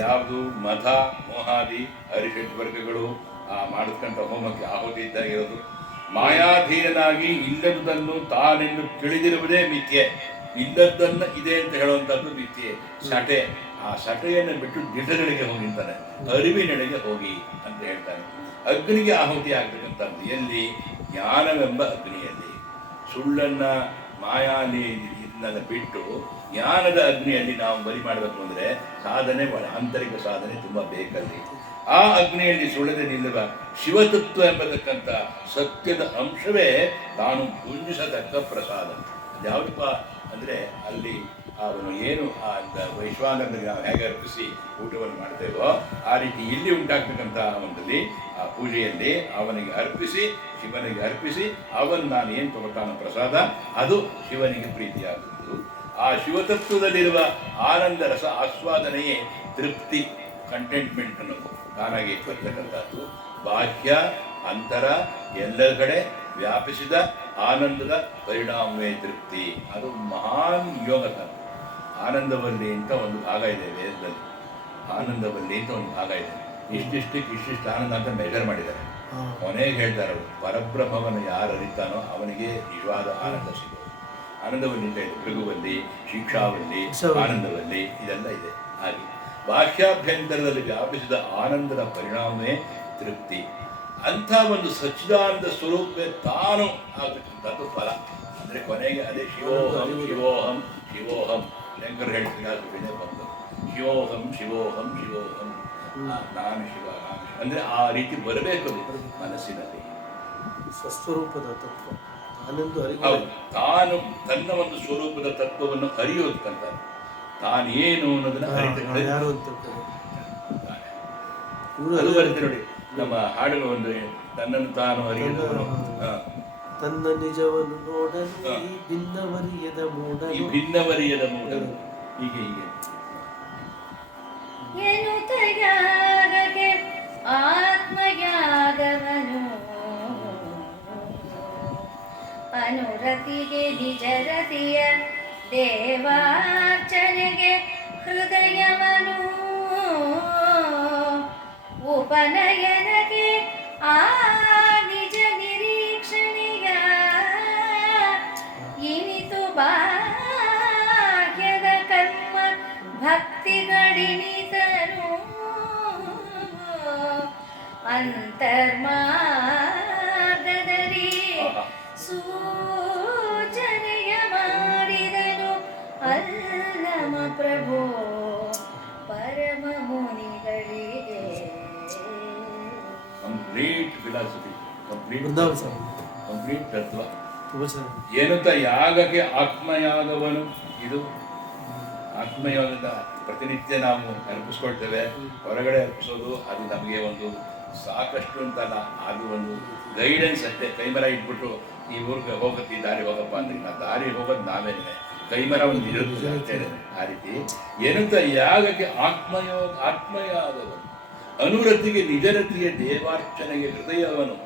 ಯಾವುದು ಮಧ ಮೋಹಾದಿ ಹರಿಷಡ್ ವರ್ಗಗಳು ಮಾಡಿಸ್ಕೊಂಡ ಹೋಮಕ್ಕೆ ಆಹುತಿ ಇದ್ದಾಗಿರೋದು. ಮಾಯಾಧೀನನಾಗಿ ಇಲ್ಲದುದನ್ನು ತಾನೆಂದು ತಿಳಿದಿರುವುದೇ ಮಿಥ್ಯೆ, ಇಲ್ಲದನ್ನು ಇದೆ ಅಂತ ಹೇಳುವಂಥದ್ದು ಮಿಥ್ಯೆ. ಸಟೆ, ಆ ಸಟೆಯನ್ನು ಬಿಟ್ಟು ದಿಟಗಳಿಗೆ ಹೋಗಿರ್ತಾನೆ, ಅರಿವಿನೆಡೆಗೆ ಹೋಗಿ ಅಂತ ಹೇಳ್ತಾನೆ. ಅಗ್ನಿಗೆ ಆಹುತಿ ಆಗ್ತಕ್ಕಂಥದ್ದು ಎಲ್ಲಿ? ಜ್ಞಾನವೆಂಬ ಅಗ್ನಿಯಲ್ಲಿ. ಸುಳ್ಳನ್ನು ಮಾಯಾಲಿ ಇದನ್ನೆಲ್ಲ ಬಿಟ್ಟು ಜ್ಞಾನದ ಅಗ್ನಿಯಲ್ಲಿ ನಾವು ಬಲಿ ಮಾಡಬೇಕು ಅಂದರೆ ಸಾಧನೆ, ಆಂತರಿಕ ಸಾಧನೆ ತುಂಬ ಬೇಕಲ್ಲಿ. ಆ ಅಗ್ನಿಯಲ್ಲಿ ಸುಳ್ಳದೆ ನಿಲ್ಲುವ ಶಿವತತ್ವ ಎಂಬತಕ್ಕಂಥ ಸತ್ಯದ ಅಂಶವೇ ತಾನು ಪೂಜಿಸತಕ್ಕ ಪ್ರಸಾದ. ಯಾವುದಪ್ಪ ಅಂದರೆ ಅಲ್ಲಿ ಅವನು ಏನು ವೈಶ್ವಾನರಿಗೆ ನಾವು ಹೇಗೆ ಅರ್ಪಿಸಿ ಊಟವನ್ನು ಮಾಡ್ತೇವೋ ಆ ರೀತಿ ಇಲ್ಲಿ ಉಂಟಾಗ್ತಕ್ಕಂಥ ಒಂದಲ್ಲಿ ಆ ಪೂಜೆಯಲ್ಲಿ ಅವನಿಗೆ ಅರ್ಪಿಸಿ, ಶಿವನಿಗೆ ಅರ್ಪಿಸಿ, ಅವನು ನಾನು ಏನು ತಗೋತಾನೋ ಪ್ರಸಾದ ಅದು ಶಿವನಿಗೆ ಪ್ರೀತಿಯಾಗುವುದು. ಆ ಶಿವತತ್ವದಲ್ಲಿರುವ ಆನಂದ ರಸ ಆಸ್ವಾದನೆಯೇ ತೃಪ್ತಿ, ಕಂಟೆಂಟ್ಮೆಂಟ್ ಅನ್ನೋದು ತಾನಾಗಿ ಬರ್ತಕ್ಕಂಥದ್ದು. ಬಾಹ್ಯ ಅಂತರ ಎಲ್ಲ ಕಡೆ ವ್ಯಾಪಿಸಿದ ಆನಂದದ ಪರಿಣಾಮವೇ ತೃಪ್ತಿ. ಅದು ಮಹಾನ್ ಯೋಗದ ಆನಂದವಲ್ಲಿ ಅಂತ ಒಂದು ಭಾಗ ಇದೆ ವೇದದಲ್ಲಿ. ಆನಂದವಲ್ಲಿ ಅಂತ ಒಂದು ಭಾಗ ಇದೆ. ಇಷ್ಟಿಷ್ಟು ಆನಂದ ಅಂತ ಮೆಜರ್ ಮಾಡಿದ್ದಾರೆ. ಕೊನೆಗೆ ಹೇಳ್ತಾರೆ ಅವರು, ಪರಬ್ರಹ್ಮವನ್ನು ಯಾರು ಅರಿತಾನೋ ಅವನಿಗೆ ನಿಜವಾದ ಆನಂದ ಸಿಗೋದು. ಆನಂದವಲ್ಲಿ ಅಂತ ಇದೆ, ಭೃಗುವಲ್ಲಿ, ಶಿಕ್ಷಾವಲ್ಲಿ, ಆನಂದವಲ್ಲಿ ಇದೆಲ್ಲ ಇದೆ. ಹಾಗೆ ಬಾಹ್ಯಾಭ್ಯಂತರದಲ್ಲಿ ವ್ಯಾಪಿಸಿದ ಆನಂದದ ಪರಿಣಾಮವೇ ತೃಪ್ತಿ. ಅಂಥ ಒಂದು ಸಚ್ಚಿದಾನಂದ ಸ್ವರೂಪವೇ ತಾನು ಆಗತಕ್ಕಂಥದ್ದು ಫಲ. ಅಂದರೆ ಕೊನೆಗೆ ಅದೇ ಶಿವೋಹಂ ಶಿವೋಹಂ ಶಿವೋಹಂ ಶಂಕರ್ ಹೇಳ್ತಿದ್ದಾರೆ ಬಂದು ಶಿವೋಹಂ ಶಿವೋಹಂ ಶಿವೋಹಂ, ನಾನು ಶಿವ ನಾನು ಶಿವ ಅಂದರೆ ಆ ರೀತಿ ಬರಬೇಕು ಮನಸ್ಸಿನಲ್ಲಿ. ಸ್ವಸ್ವರೂಪದ ತತ್ವ ತಾನೆಂದು ಹೌದು, ತಾನು ತನ್ನ ಒಂದು ಸ್ವರೂಪದ ತತ್ವವನ್ನು ಅರಿಯೋದಕ್ಕಂತ ತಾನೇನು ಅನ್ನೋದನ್ನ ಅದು ಬರುತ್ತೆ ನೋಡಿ ನಮ್ಮ ಹಾಡುಗಳು. ಒಂದು ತನ್ನನ್ನು ತಾನು ಅರಿಯುವುದು, ತನ್ನ ನಿಜವನ್ನು ನೋಡಲು ಈ ಭಿನ್ನವರಿಯದ ಮೂಡಲು, ಈ ಭಿನ್ನವರಿಯದ ಮೂಡಲು, ಹೀಗೆ ಹೀಗೆ ಎನ್ನುತ್ತಯಾಗಕ್ಕೆ ಆತ್ಮಯಾಗವನು ಅನುರತಿಗೆ ನಿಜರತಿಯ ದೇವಾರ್ಚನೆಗೆ ಹೃದಯವನು ಉಪನಯನಗೆ ಆ ನಿಜ ನಿರೀಕ್ಷಣೆಯ ಇನಿತು ಬಾಹ್ಯದ ಕರ್ಮ ಭಕ್ತಿಗಳಿನಿತನು ಅಂತರ್ಮಾರ್ಗದಲ್ಲಿ ಸೂಚನೆಯ ಮಾಡಿ ಬೃಂದಾವನ ಸ್ವಾಮಿ ಕಂಪ್ಲೀಟ್ ತತ್ವ. ತುಂಬ ಚೆನ್ನಾಗಿ ಏನಂತ ಯಾಗಕ್ಕೆ ಆತ್ಮಯಾಗವನು, ಇದು ಆತ್ಮಯಾಗದ ಪ್ರತಿನಿತ್ಯ ನಾವು ಅರ್ಪಿಸ್ಕೊಳ್ತೇವೆ. ಹೊರಗಡೆ ಅರ್ಪಿಸೋದು ಅದು ನಮಗೆ ಒಂದು ಸಾಕಷ್ಟು ಅಂತಲ್ಲ, ಅದು ಒಂದು ಗೈಡೆನ್ಸ್ ಅಷ್ಟೇ. ಕೈಮರ ಇಟ್ಬಿಟ್ಟು ಈ ಊರಿಗೆ ಹೋಗತ್ತೆ, ಈ ದಾರಿ ಹೋಗಪ್ಪ ಅಂದ್ರೆ ನಾವು ದಾರಿ ಹೋಗೋದು ನಾವೇನೆ, ಕೈಮರ ಒಂದು ಇರುತ್ತೆ ಅಷ್ಟೇ. ಆ ರೀತಿ ಏನಂತ ಯಾಗಕ್ಕೆ ಆತ್ಮಯಾಗವನು, ಅನುರತಿಗೆ ನಿಜರತಿಯ ದೇವಾರ್ಚನೆಗೆ ಹೃದಯವನು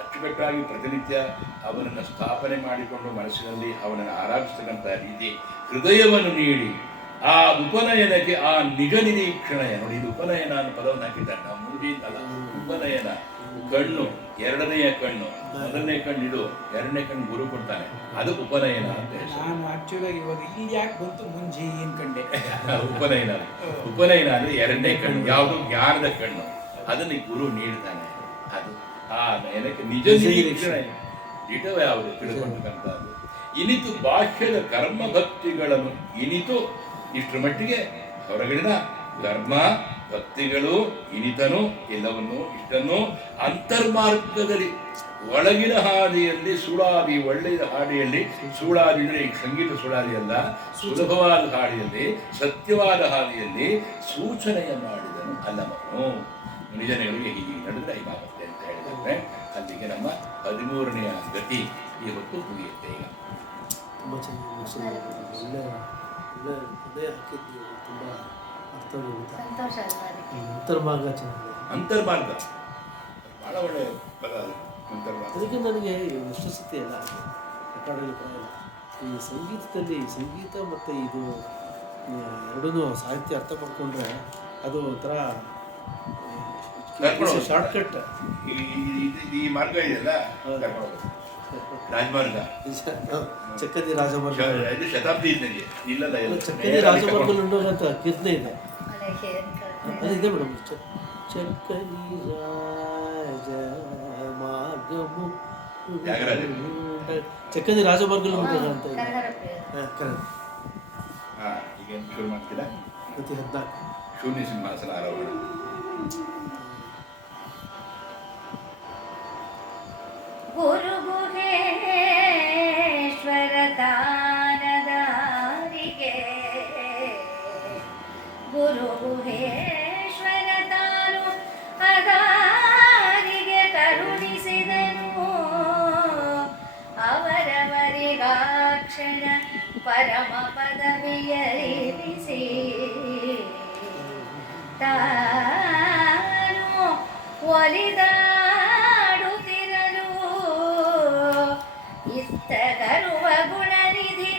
ಅಚ್ಚುಕಟ್ಟಾಗಿ ಪ್ರತಿನಿತ್ಯ ಅವನನ್ನು ಸ್ಥಾಪನೆ ಮಾಡಿಕೊಂಡು ಮನಸ್ಸಿನಲ್ಲಿ ಅವನನ್ನು ಆರಾಧಿಸ್ತಕ್ಕಂಥ ರೀತಿ ಹೃದಯವನ್ನು ನೀಡಿ ಆ ಉಪನಯನಕ್ಕೆ ಆ ನಿಜ ನಿರೀಕ್ಷಣೆಯ ನೋಡಿ, ಇದು ಉಪನಯನ ಅನ್ನೋ ಪದವನ್ನು ಹಾಕಿದ್ದಾನೆ. ನಾವು ಮುಂದಿದ್ದಲ್ಲ, ಉಪನಯನ ಕಣ್ಣು, ಎರಡನೆಯ ಕಣ್ಣು, ಮೊದಲನೇ ಕಣ್ಣು ಇಡು, ಎರಡನೇ ಕಣ್ಣು ಗುರು ಕೊಡ್ತಾನೆ, ಅದು ಉಪನಯನ ಅಂತ ಹೇಳಿ. ನಾನು ಆಕ್ಚುಲಾಗಿ ಇವಾಗ ಇಲ್ಲಿ ಯಾಕೆ ಬಂತು ಮುಂಜಿ ಅನ್ಕಂಡೆ. ಉಪನಯನ ಉಪನಯನ ಅಂದ್ರೆ ಎರಡನೇ ಕಣ್ಣು, ಯಾವುದು ಜ್ಞಾನದ ಕಣ್ಣು, ಅದನ್ನು ಗುರು ನೀಡ್ತಾನೆ. ಅದು ಆ ನಯನಕ್ಕೆ ನಿಜ ನಿರೀಕ್ಷಣೆ ಇಟವ ಯಾವುದು ತಿಳ್ಕೊಂಡಂತಹದ್ದು. ಇನಿತು ಬಾಹ್ಯದ ಕರ್ಮ ಭಕ್ತಿಗಳನ್ನು ಇನಿತು ಇಷ್ಟರ ಮಟ್ಟಿಗೆ ಹೊರಗಿನ ಕರ್ಮ ಭಕ್ತಿಗಳು ಇನಿತನು ಎಲ್ಲವನ್ನು ಇಷ್ಟನ್ನು ಅಂತರ್ಮಾರ್ಗದಲ್ಲಿ ಒಳಗಿನ ಹಾದಿಯಲ್ಲಿ ಸುಳಾದಿ, ಒಳ್ಳೆಯ ಹಾಡಿಯಲ್ಲಿ ಸುಳಾದಿ ಅಂದರೆ ಈಗ ಸಂಗೀತ ಸುಳಾದಿ ಅಲ್ಲ, ಸುಲಭವಾದ ಹಾಡಿಯಲ್ಲಿ ಸತ್ಯವಾದ ಹಾದಿಯಲ್ಲಿ ಸೂಚನೆಯ ಮಾಡಿದನು ಅಲ್ಲವನು. ನಿಜನೆಗಳಿಗೆ ಹೀಗೆ ನಡೆದರೆ ಹೀಗಾಗುತ್ತೆ ಅಂತ ಹೇಳಿದ್ರೆ ಅಲ್ಲಿಗೆ ನಮ್ಮ 13ನೆಯ ಗತಿ ಇವತ್ತು ಮುಗಿಯುತ್ತೆ. ಈಗ ತುಂಬ ಚೆನ್ನಾಗಿ ಒಳ್ಳೆ ಒಳ್ಳೆ ಹೃದಯ ಹಾಕಿದ್ದೀವಿ, ತುಂಬ ಅರ್ಥವಾಗುತ್ತೆ. ಸಂತೋಷ ಅಲ್ವಾ ಅದಕ್ಕೆ? ಅಂತರ್ಭಾಗ ಚೆನ್ನಾಗಿದೆ. ಅಂತರ್ಮಾರ್ಗ ಬಹಳ ಒಳ್ಳೆಯ ಪದ ಅದು, ಅಂತರ್ಮಾರ್ಗ. ಅದಕ್ಕೆ ನನಗೆ ಎಷ್ಟು ಸತಿ ಅಲ್ಲ ರೆಕಾರ್ಡಲ್ಲಿ ಬರೋಲ್ಲ, ಈ ಸಂಗೀತದಲ್ಲಿ ಸಂಗೀತ ಮತ್ತು ಇದು ಎರಡೂ ಸಾಹಿತ್ಯ ಅರ್ಥ ಮಾಡಿಕೊಂಡ್ರೆ ಅದು ಒಂಥರ ಶಾರ್ಟ್ಕಟ್. ಈ ಮಾರ್ಗ ಇದೆಯಲ್ಲ ರಾಜಮಾರ್ಗ, ಚಕ್ಕದಿ ರಾಜಮಾರ್ಗ, ಇದು ಶತಾಬ್ದಿ ಇದ್ದಂಗೆ ಇಲ್ಲಲ್ಲ, ಚಕ್ಕದಿ ರಾಜಮಾರ್ಗದಲ್ಲಿ ಉಂಡೋಗಂತ ಕೀರ್ತನೆ ಇದೆ. ಅಲ್ಲ, ಅದು ಇದೆ ಮೇಡಮ್, ಚಕ್ಕದಿ ರಾಜ ಮಾರ್ಗಮು ಚಕ್ಕದಿ ರಾಜಮಾರ್ಗದಲ್ಲಿ ಉಂಟೋಗ ಅಂತ ಇದೆ. ಕನ್ನಡ ಪ್ರಿಯ. ಈಗೇನು ಶುರು ಮಾಡ್ತೀರಾ? ಪ್ರತಿ 14 ಶೂನ್ಯ ಸಿಂಹಾಸನ ಆರೋಹಣ. ಗುರು ಗುಹೇಶ್ವರ ತಾನದಾರಿಗೆ, ಗುರು ಗುಹೇಶ್ವರ ತಾನು ಅದಾರಿಗೆ ಕರುಣಿಸಿದನು. ಅವರವರಿಗಾಕ್ಷಣ ಪರಮ ಪದವಿಯರಿಸಿ ತಾನು ಒಲಿದಾಡುತ್ತಿರಲು ಇತ್ತಗರುವ ಗುಣನಿಧಿ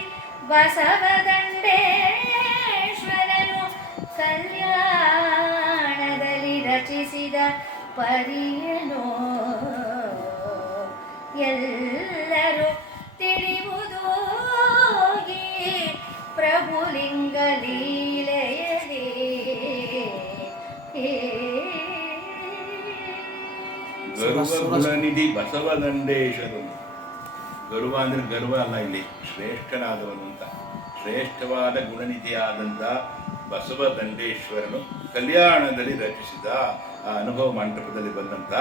ಬಸವದಂಡೇಶ್ವರನು ಕಲ್ಯಾಣದಲ್ಲಿ ರಚಿಸಿದ ಪರಿಯನು ಎಲ್ಲರೂ ತಿಳಿಯುವುದೋಗಿ ಪ್ರಭುಲಿಂಗ ಲೀಲೆಯಲಿ. ಗರ್ವ ಗುಣನಿಧಿ ಬಸವದಂಡೇಶ್ವರನು. ಗರ್ವ ಅಂದ್ರೆ ಗರ್ವ ಅಲ್ಲ, ಇಲ್ಲಿ ಶ್ರೇಷ್ಠನಾದವನು ಅಂತ. ಶ್ರೇಷ್ಠವಾದ ಗುಣನಿಧಿಯಾದಂಥ ಬಸವದಂಡೇಶ್ವರನು ಕಲ್ಯಾಣದಲ್ಲಿ ರಚಿಸಿದ ಆ ಅನುಭವ ಮಂಟಪದಲ್ಲಿ ಬಂದಂಥ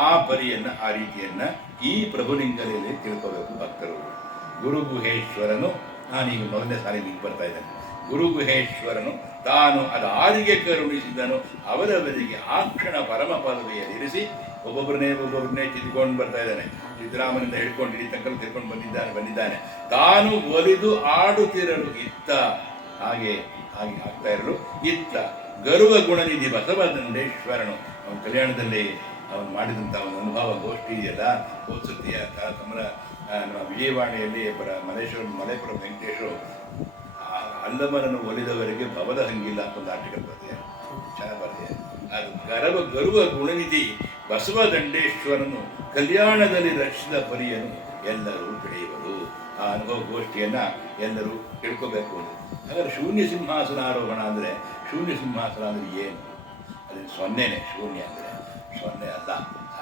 ಆ ಪರಿಯನ್ನು, ಆ ರೀತಿಯನ್ನ ಈ ಪ್ರಭುಲಿಂಗಲೆಯಲ್ಲಿ ತಿಳ್ಕೋಬೇಕು ಭಕ್ತರು. ಗುರು ಗುಹೇಶ್ವರನು, ನಾನೀಗ ಮೊದಲನೇ ಸಾರಿ ನಿಂಗೆ ಬರ್ತಾ ಇದ್ದೇನೆ. ಗುರು ಗುಹೇಶ್ವರನು ತಾನು ಅದಾರಿಗೆ ಕರುಣಿಸಿದನು, ಅವರವರಿಗೆ ಆ ಕ್ಷಣ ಪರಮ ಪದವಿಯಲ್ಲಿರಿಸಿ ಒಬ್ಬೊಬ್ಬರನ್ನೇ ಚಿತ್ಕೊಂಡು ಬರ್ತಾ ಇದ್ದಾನೆ. ಸಿದ್ದರಾಮನಿಂದ ಹಿಡ್ಕೊಂಡು ಇಡೀ ತಕ್ಕಲು ತಿಳ್ಕೊಂಡು ಬಂದಿದ್ದಾನೆ. ತಾನು ಒಲಿದು ಆಡುತ್ತಿರಲು ಇತ್ತ, ಹಾಗೆ ಹಾಗೆ ಆಗ್ತಾ ಇರಲು ಇತ್ತ ಗರ್ವ ಗುಣನಿಧಿ ಬಸವದಂಡೇಶ್ವರನು. ಅವನ ಕಲ್ಯಾಣದಲ್ಲಿ ಅವನು ಮಾಡಿದಂಥ ಒಂದು ಅನುಭವ ಗೋಷ್ಠಿ ಇದೆಯಲ್ಲ, ಹೋದ್ಸತಿಯ ಕಮಲ ನಮ್ಮ ವಿಜಯವಾಣಿಯಲ್ಲಿ ಮಲೇಶ್ವರ ವೆಂಕಟೇಶರು ಅಲ್ಲಮನನ್ನು ಒಲಿದವರಿಗೆ ಭವದ ಹಂಗಿಲ್ಲ ಅಂತ ಒಂದು ಆರ್ಟಿಕಲ್ ಬರ್ತದೆ, ಚೆನ್ನಾಗಿ ಬರ್ತದೆ. ಅದು ಗರ್ವ ಗುಣನಿಧಿ ಬಸವದಂಡೇಶ್ವರನು ಕಲ್ಯಾಣದಲ್ಲಿ ರಚಿಸಿದ ಪರಿಯನ್ನು ಎಲ್ಲರೂ ತಿಳಿಯುವುದು. ಆ ಅನುಭವ ಗೋಷ್ಠಿಯನ್ನು ಎಲ್ಲರೂ ತಿಳ್ಕೋಬೇಕು. ಹಾಗಾದ್ರೆ ಶೂನ್ಯ ಸಿಂಹಾಸನ ಆರೋಹಣ ಅಂದರೆ, ಶೂನ್ಯ ಸಿಂಹಾಸನ ಅಂದರೆ ಏನು? ಅದು ಸೊನ್ನೆನೇ. ಶೂನ್ಯ ಅಂದರೆ ಸೊನ್ನೆ ಅಲ್ಲ.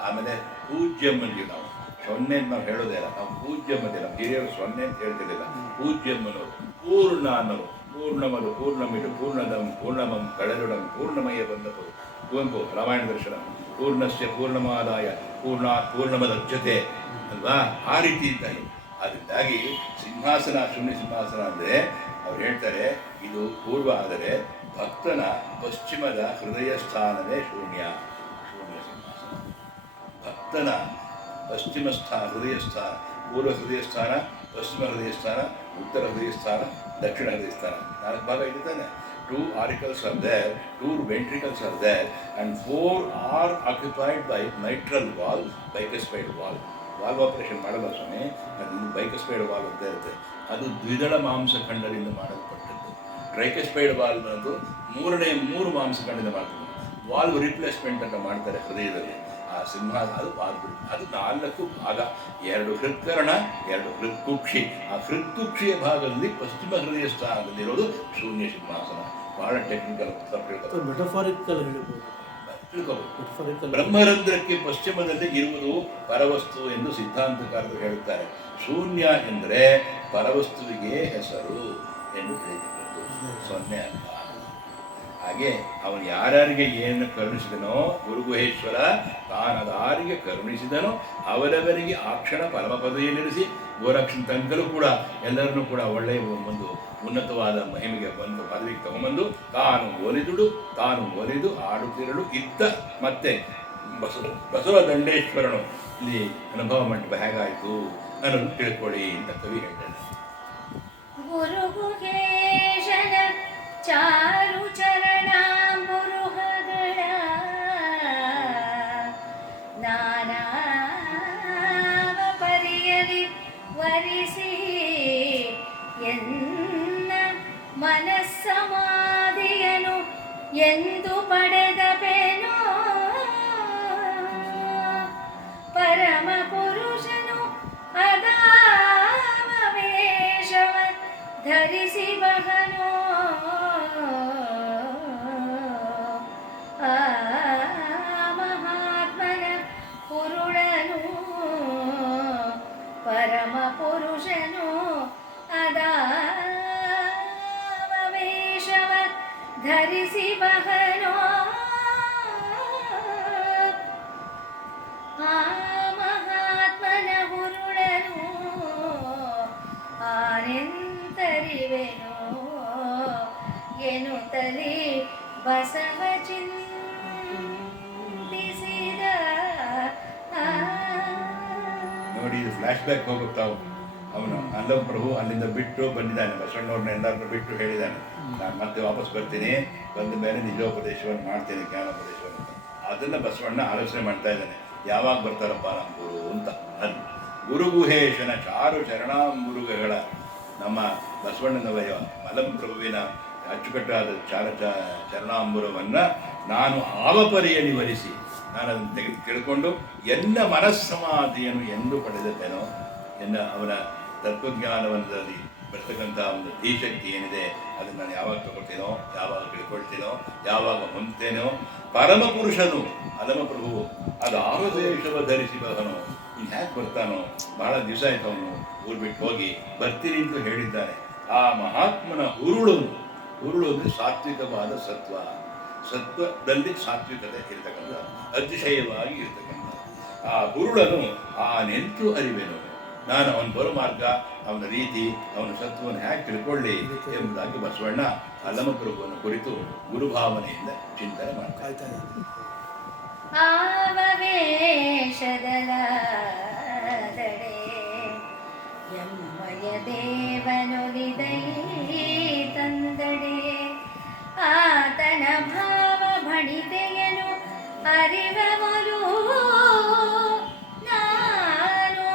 ಆಮೇಲೆ ಪೂಜ್ಯಂ ಅಂತೀವಿ ನಾವು, ಸೊನ್ನೆ ಅಂತ ನಾವು ಹೇಳೋದೇ ಇಲ್ಲ. ನಾವು ಪೂಜ್ಯಂ ಅಂತೀವಿ. ನಮ್ಮ ಹಿರಿಯರು ಸೊನ್ನೆ ಅಂತ ಹೇಳ್ತಿರ್ಲಿಲ್ಲ, ಪೂಜ್ಯಂ ಅನ್ನೋರು, ಪೂರ್ಣ ಅನ್ನೋರು. ಪೂರ್ಣಮದು ಪೂರ್ಣಮಿದು ಪೂರ್ಣದಂ ಪೂರ್ಣಮಂ ಕಳರುಡಂ ಪೂರ್ಣಮಯ ಬಂದಪು ಕುವೆಂಪು ರಾಮಾಯಣ ದರ್ಶನ ಪೂರ್ಣಸ್ಯ ಪೂರ್ಣಮಾದಾಯ ಪೂರ್ಣಾತ್ ಪೂರ್ಣಮದಜ್ಜತೆ ಅಲ್ವಾ, ಆ ರೀತಿ ಇದ್ದಾನೆ. ಅದರಿಂದಾಗಿ ಸಿಂಹಾಸನ ಶೂನ್ಯ ಸಿಂಹಾಸನ ಅಂದರೆ ಅವ್ರು ಹೇಳ್ತಾರೆ ಇದು ಪೂರ್ವ ಆದರೆ ಭಕ್ತನ ಪಶ್ಚಿಮದ ಹೃದಯ ಸ್ಥಾನವೇ ಶೂನ್ಯ ಸಿಂಹಾಸನ. ಭಕ್ತನ ಪಶ್ಚಿಮ ಹೃದಯ ಸ್ಥಾನ, ಪೂರ್ವ ಹೃದಯ ಸ್ಥಾನ, ಪಶ್ಚಿಮ ಹೃದಯ ಸ್ಥಾನ, ಉತ್ತರ ಹೃದಯ ಸ್ಥಾನ, ದಕ್ಷಿಣ ಹೃದಯ ಸ್ಥಾನ, 4 ಭಾಗ ಇದ್ದಾನೆ. 2 auricles are there, 2 ventricles are there, and 4 are occupied by mitral valve, bicuspid valve. Valve operation ಮಾಡಲ್ಲ ಸ್ವಾಮಿ, ಅದು ಬೈಕಸ್ಪೈಡ್ ವಾಲ್ವ್ ಅಂತ ಇರುತ್ತೆ. ಅದು ದ್ವಿದಳ ಮಾಂಸಖಂಡದಿಂದ ಮಾಡಲ್ಪಟ್ಟದ್ದು. ಟ್ರೈಕಸ್ಪೈಡ್ ವಾಲ್ವ್ ಅನ್ನೋದು 3 ಮಾಂಸಖಂಡದಿಂದ ಮಾಡ್ತಾರೆ. ವಾಲ್ವ್ ರಿಪ್ಲೇಸ್ಮೆಂಟ್ ಅಂತ ಮಾಡ್ತಾರೆ ಹೃದಯದಲ್ಲಿ. ಆ ಸಿಂಹ ಅದು ವಾಲ್ವ್, ಅದು 4 ಭಾಗ, 2 ಹೃತ್ಕರಣ, 2 ಹೃತ್ಕುಕ್ಷಿ. ಆ ಹೃತ್ಕುಕ್ಷಿಯ ಭಾಗದಲ್ಲಿ ಪಶ್ಚಿಮ ಹೃದಯ ಸ್ಥಾನದಲ್ಲಿರೋದು ಶೂನ್ಯ ಸಿಂಹಾಸನ. ಬಹಳ ಟೆಕ್ನಿಕಲ್ ಮೆಟಫಾರಿಕಲ್ ಹೇಳ್ಬೋದು, ತಿಳ್ಕೋಬಹುದು. ಬ್ರಹ್ಮರಂಧ್ರಕ್ಕೆ ಪಶ್ಚಿಮದಲ್ಲಿ ಇರುವುದು ಪರವಸ್ತು ಎಂದು ಸಿದ್ಧಾಂತಕಾರರು ಹೇಳುತ್ತಾರೆ. ಶೂನ್ಯ ಎಂದರೆ ಪರವಸ್ತುವಿಗೆ ಹೆಸರು ಎಂದು ತಿಳಿದುಕೊಂಡು 0 ಅಲ್ಲ. ಹಾಗೆ ಅವನು ಯಾರ್ಯಾರಿಗೆ ಏನು ಕರುಣಿಸಿದನೋ, ಗುರುಗುಹೇಶ್ವರ ತಾನದಾರಿಗೆ ಕರುಣಿಸಿದನೋ ಅವರವರಿಗೆ ಆ ಕ್ಷಣ ಪರಮ ಪದವಿಯಲ್ಲಿರಿಸಿ ಗೋರಕ್ಷಣ ತನಕಲೂ ಕೂಡ ಎಲ್ಲರನ್ನೂ ಕೂಡ ಒಳ್ಳೆಯ ಒಂದು ಉನ್ನತವಾದ ಮಹಿಮೆಗೆ ಬಂದು ಪದವಿಗೆ ತಗೊಂಬಂದು ತಾನು ಒಲಿದು ಆಡುತ್ತಿರಲು ಇದ್ದ ಮತ್ತೆ ಬಸವ ದಂಡೇಶ್ವರನು ಇಲ್ಲಿ ಅನುಭವ ಮಂಟಪ ಹೇಗಾಯಿತು ಅನ್ನೋದು ತಿಳ್ಕೊಳ್ಳಿ ಅಂತ ಕವಿ ಹೇಳ್ತಾನೆ. ಗುರುಗುಹೇಶನ ಚಾರು ಚರಣಾಂಬುರುಹಗಳ ನಾನಾವ ಪರಿಯಲಿ ವರಿಸಿ ಎನ್ನ ಮನಸ್ಸಮಾಧಿಯನು ಎಂದು ಪಡೆದ ಪೆನೋ ಪರಮ ಪುರುಷನು ಅದಾವ ವೇಷವ ಧರಿಸಿ ಬಹನೋ ಆ ಮಹಾತ್ಮನ ಪುರುಳನು ಪರಮ ಪುರುಷನು ಅದಾವ ವೇಷವ ಧರಿಸಿ ಬಹನೋ ಆ ಮಹಾತ್ಮನ ಹುರುಳನು ಆನೆಂತರಿವೆನೋ ಎನ್ನುತ್ತಲೇ ಬಸವ ಚಿಂತಿಸಿದ. ನೋಡಿ, ಇದು ಫ್ಲ್ಯಾಶ್ ಬ್ಯಾಕ್ ಹೋಗುತ್ತಾವು. ಅವನು ಅಲ್ಲಂ ಪ್ರಭು ಅಲ್ಲಿಂದ ಬಿಟ್ಟು ಬಂದಿದ್ದಾನೆ, ಬಸವಣ್ಣವ್ರನ್ನ ಎಲ್ಲರನ್ನೂ ಬಿಟ್ಟು ಹೇಳಿದ್ದಾನೆ, ನಾನು ಮತ್ತೆ ವಾಪಸ್ ಬರ್ತೀನಿ, ಬಂದ ಮೇಲೆ ನಿಜೋಪದೇಶವನ್ನು ಮಾಡ್ತೀನಿ, ಜ್ಞಾನೋಪದೇಶವನ್ನು. ಅದನ್ನು ಬಸವಣ್ಣ ಆಲೋಚನೆ ಮಾಡ್ತಾ ಇದ್ದಾನೆ, ಯಾವಾಗ ಬರ್ತಾರಪ್ಪ ನಮ್ಮ ಗುರು ಅಂತ. ಅದು ಗುರುಗುಹೇಶನ ಚಾರು ಚರಣಾಂಬುರುಗಗಳ ನಮ್ಮ ಬಸವಣ್ಣನವಯ ಮಲಂ ಪ್ರಭುವಿನ ಅಚ್ಚುಕಟ್ಟಾದ ಚರಣಾಂಬುರವನ್ನು ನಾನು ಆವಪರಿಯಲ್ಲಿ ವರಿಸಿ ನಾನು ಅದನ್ನು ತಿಳ್ಕೊಂಡು ಎಲ್ಲ ಮನಸ್ಸಮಾಧಿಯನ್ನು ಎಂದು ಪಡೆದದ್ದೇನೋ ಅವನ ತತ್ವಜ್ಞಾನವನದಲ್ಲಿ ಬರ್ತಕ್ಕಂಥ ಒಂದು ಧೀಶಕ್ತಿ ಏನಿದೆ ಅದನ್ನು ನಾನು ಯಾವಾಗ ತಗೊಳ್ತೀನೋ, ಯಾವಾಗ ತಿಳ್ಕೊಳ್ತೀನೋ, ಯಾವಾಗ ಹೊಂದ್ತೇನೋ, ಪರಮಪುರುಷನು ಅಲಮ ಪ್ರಭುವು ಅದು ಆವದೇಶವ ಧರಿಸಿ ಬಹನೋ. ಇನ್ನು ಹ್ಯಾಕೆ ಬರ್ತಾನೋ, ಬಹಳ ದಿವಸ ಆಯ್ತು ಅವನು ಊರು ಬಿಟ್ಟು ಹೋಗಿ, ಬರ್ತೀನಿ ಅಂತ ಹೇಳಿದ್ದಾನೆ. ಆ ಮಹಾತ್ಮನ ಹುರುಳು ಅಂದರೆ ಸಾತ್ವಿಕವಾದ ಸತ್ವದಲ್ಲಿ ಸಾತ್ವಿಕತೆ ಇರ್ತಕ್ಕಂಥ, ಅತಿಶಯವಾಗಿ ಇರ್ತಕ್ಕಂಥ ಆ ಹುರುಳನು ಆ ನೆಂಟು ಅರಿವೆನು. ನಾನು ಅವನು ಬರೋ ಮಾರ್ಗ, ಅವನ ರೀತಿ, ಅವನ ಸತ್ವವನ್ನು ಹೇಗೆ ತಿಳ್ಕೊಳ್ಳಿ ಎಂಬುದಾಗಿ ಬಸವಣ್ಣ ಅಲ್ಲಮ ಪ್ರಭುವನ್ನು ಕುರಿತು ಗುರುಭಾವನೆಯಿಂದ ಚಿಂತನೆ ಮಾಡ್ತಾರೆ. ಆವವೇಶದಲದಡೆ ಎಮ್ಮಯ ದೇವನೊಲಿದೈ ತಂದಡೆ ಆತನ ಭಾವ ಭಣಿತೆಯನು ಅರಿವವಲು ನಾನು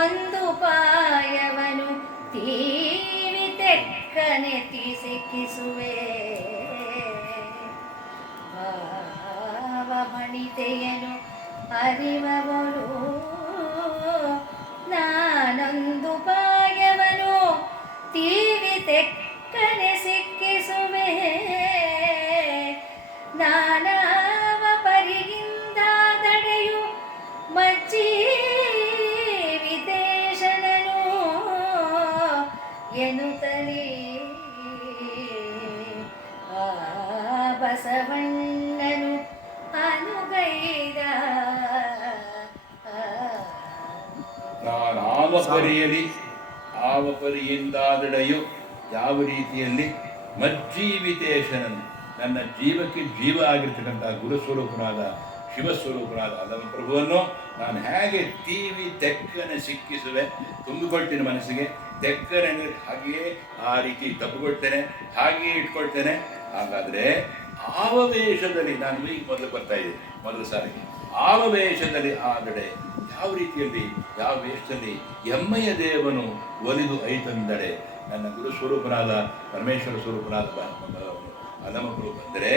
ಒಂದು ಪಾಯವನು ತೀವಿ ತೆಕ್ಕನೆತಿ ಸಿಕ್ಕಿಸುವೆ ಭಾವ ಭಣಿತೆಯನು ಅರಿವವಳು ನಾನೊಂದು ಪಾಯವನು ತೀವಿ ತೆಕ್ಕನೆ ಸಿಕ್ಕಿಸುವೆ ನಾನಾವ ಪರಿಯಿಂದ ತಡೆಯು ಮಚ್ಚಿ ವಿದೇಶನನು ಎನ್ನುತ್ತಲೇ ಬಸವಣ್ಣನು ಅನುಗೈದ. ನಾನಾವ ಪರಿಯಲಿ ಆವ ಪರಿಯಿಂದಾದಡೆಯು ಯಾವ ರೀತಿಯಲ್ಲಿ ಮಜ್ಜೀವಿತೇಶನನ್ನು ನನ್ನ ಜೀವಕ್ಕೆ ಜೀವ ಆಗಿರ್ತಕ್ಕಂಥ ಗುರುಸ್ವರೂಪನಾದ ಶಿವಸ್ವರೂಪನಾದ ಅಲ್ಲಮ ಪ್ರಭುವನ್ನು ನಾನು ಹೇಗೆ ತೀವಿ ತೆಕ್ಕನೆ ಸಿಕ್ಕಿಸುವೆ, ತುಂಬಿಕೊಳ್ತೀನಿ ಮನಸ್ಸಿಗೆ. ತೆಕ್ಕನೆ ಅಂದರೆ ಹಾಗೆಯೇ ಆ ರೀತಿ ತಪ್ಪುಕೊಳ್ತೇನೆ, ಹಾಗೆಯೇ ಇಟ್ಕೊಳ್ತೇನೆ. ಹಾಗಾದರೆ ಆವವೇಶದಲ್ಲಿ ನಾನು ಈಗ ಮೊದಲು ಬರ್ತಾ ಇದ್ದೀನಿ, ಮೊದಲ ಸಾರಿಗೆ ಆವವೇಶದಲ್ಲಿ ಆದಡೆ ಯಾವ ರೀತಿಯಲ್ಲಿ ಯಾವ ವೇಷದಲ್ಲಿ ಎಮ್ಮೆಯ ದೇವನು ಒಲಿದು ಐತಂದಡೆ ನನ್ನ ಗುರು ಸ್ವರೂಪನಾದ ಪರಮೇಶ್ವರ ಸ್ವರೂಪನಾದ ಅಲ್ಲಮಪ್ರಭು ಬಂದರೆ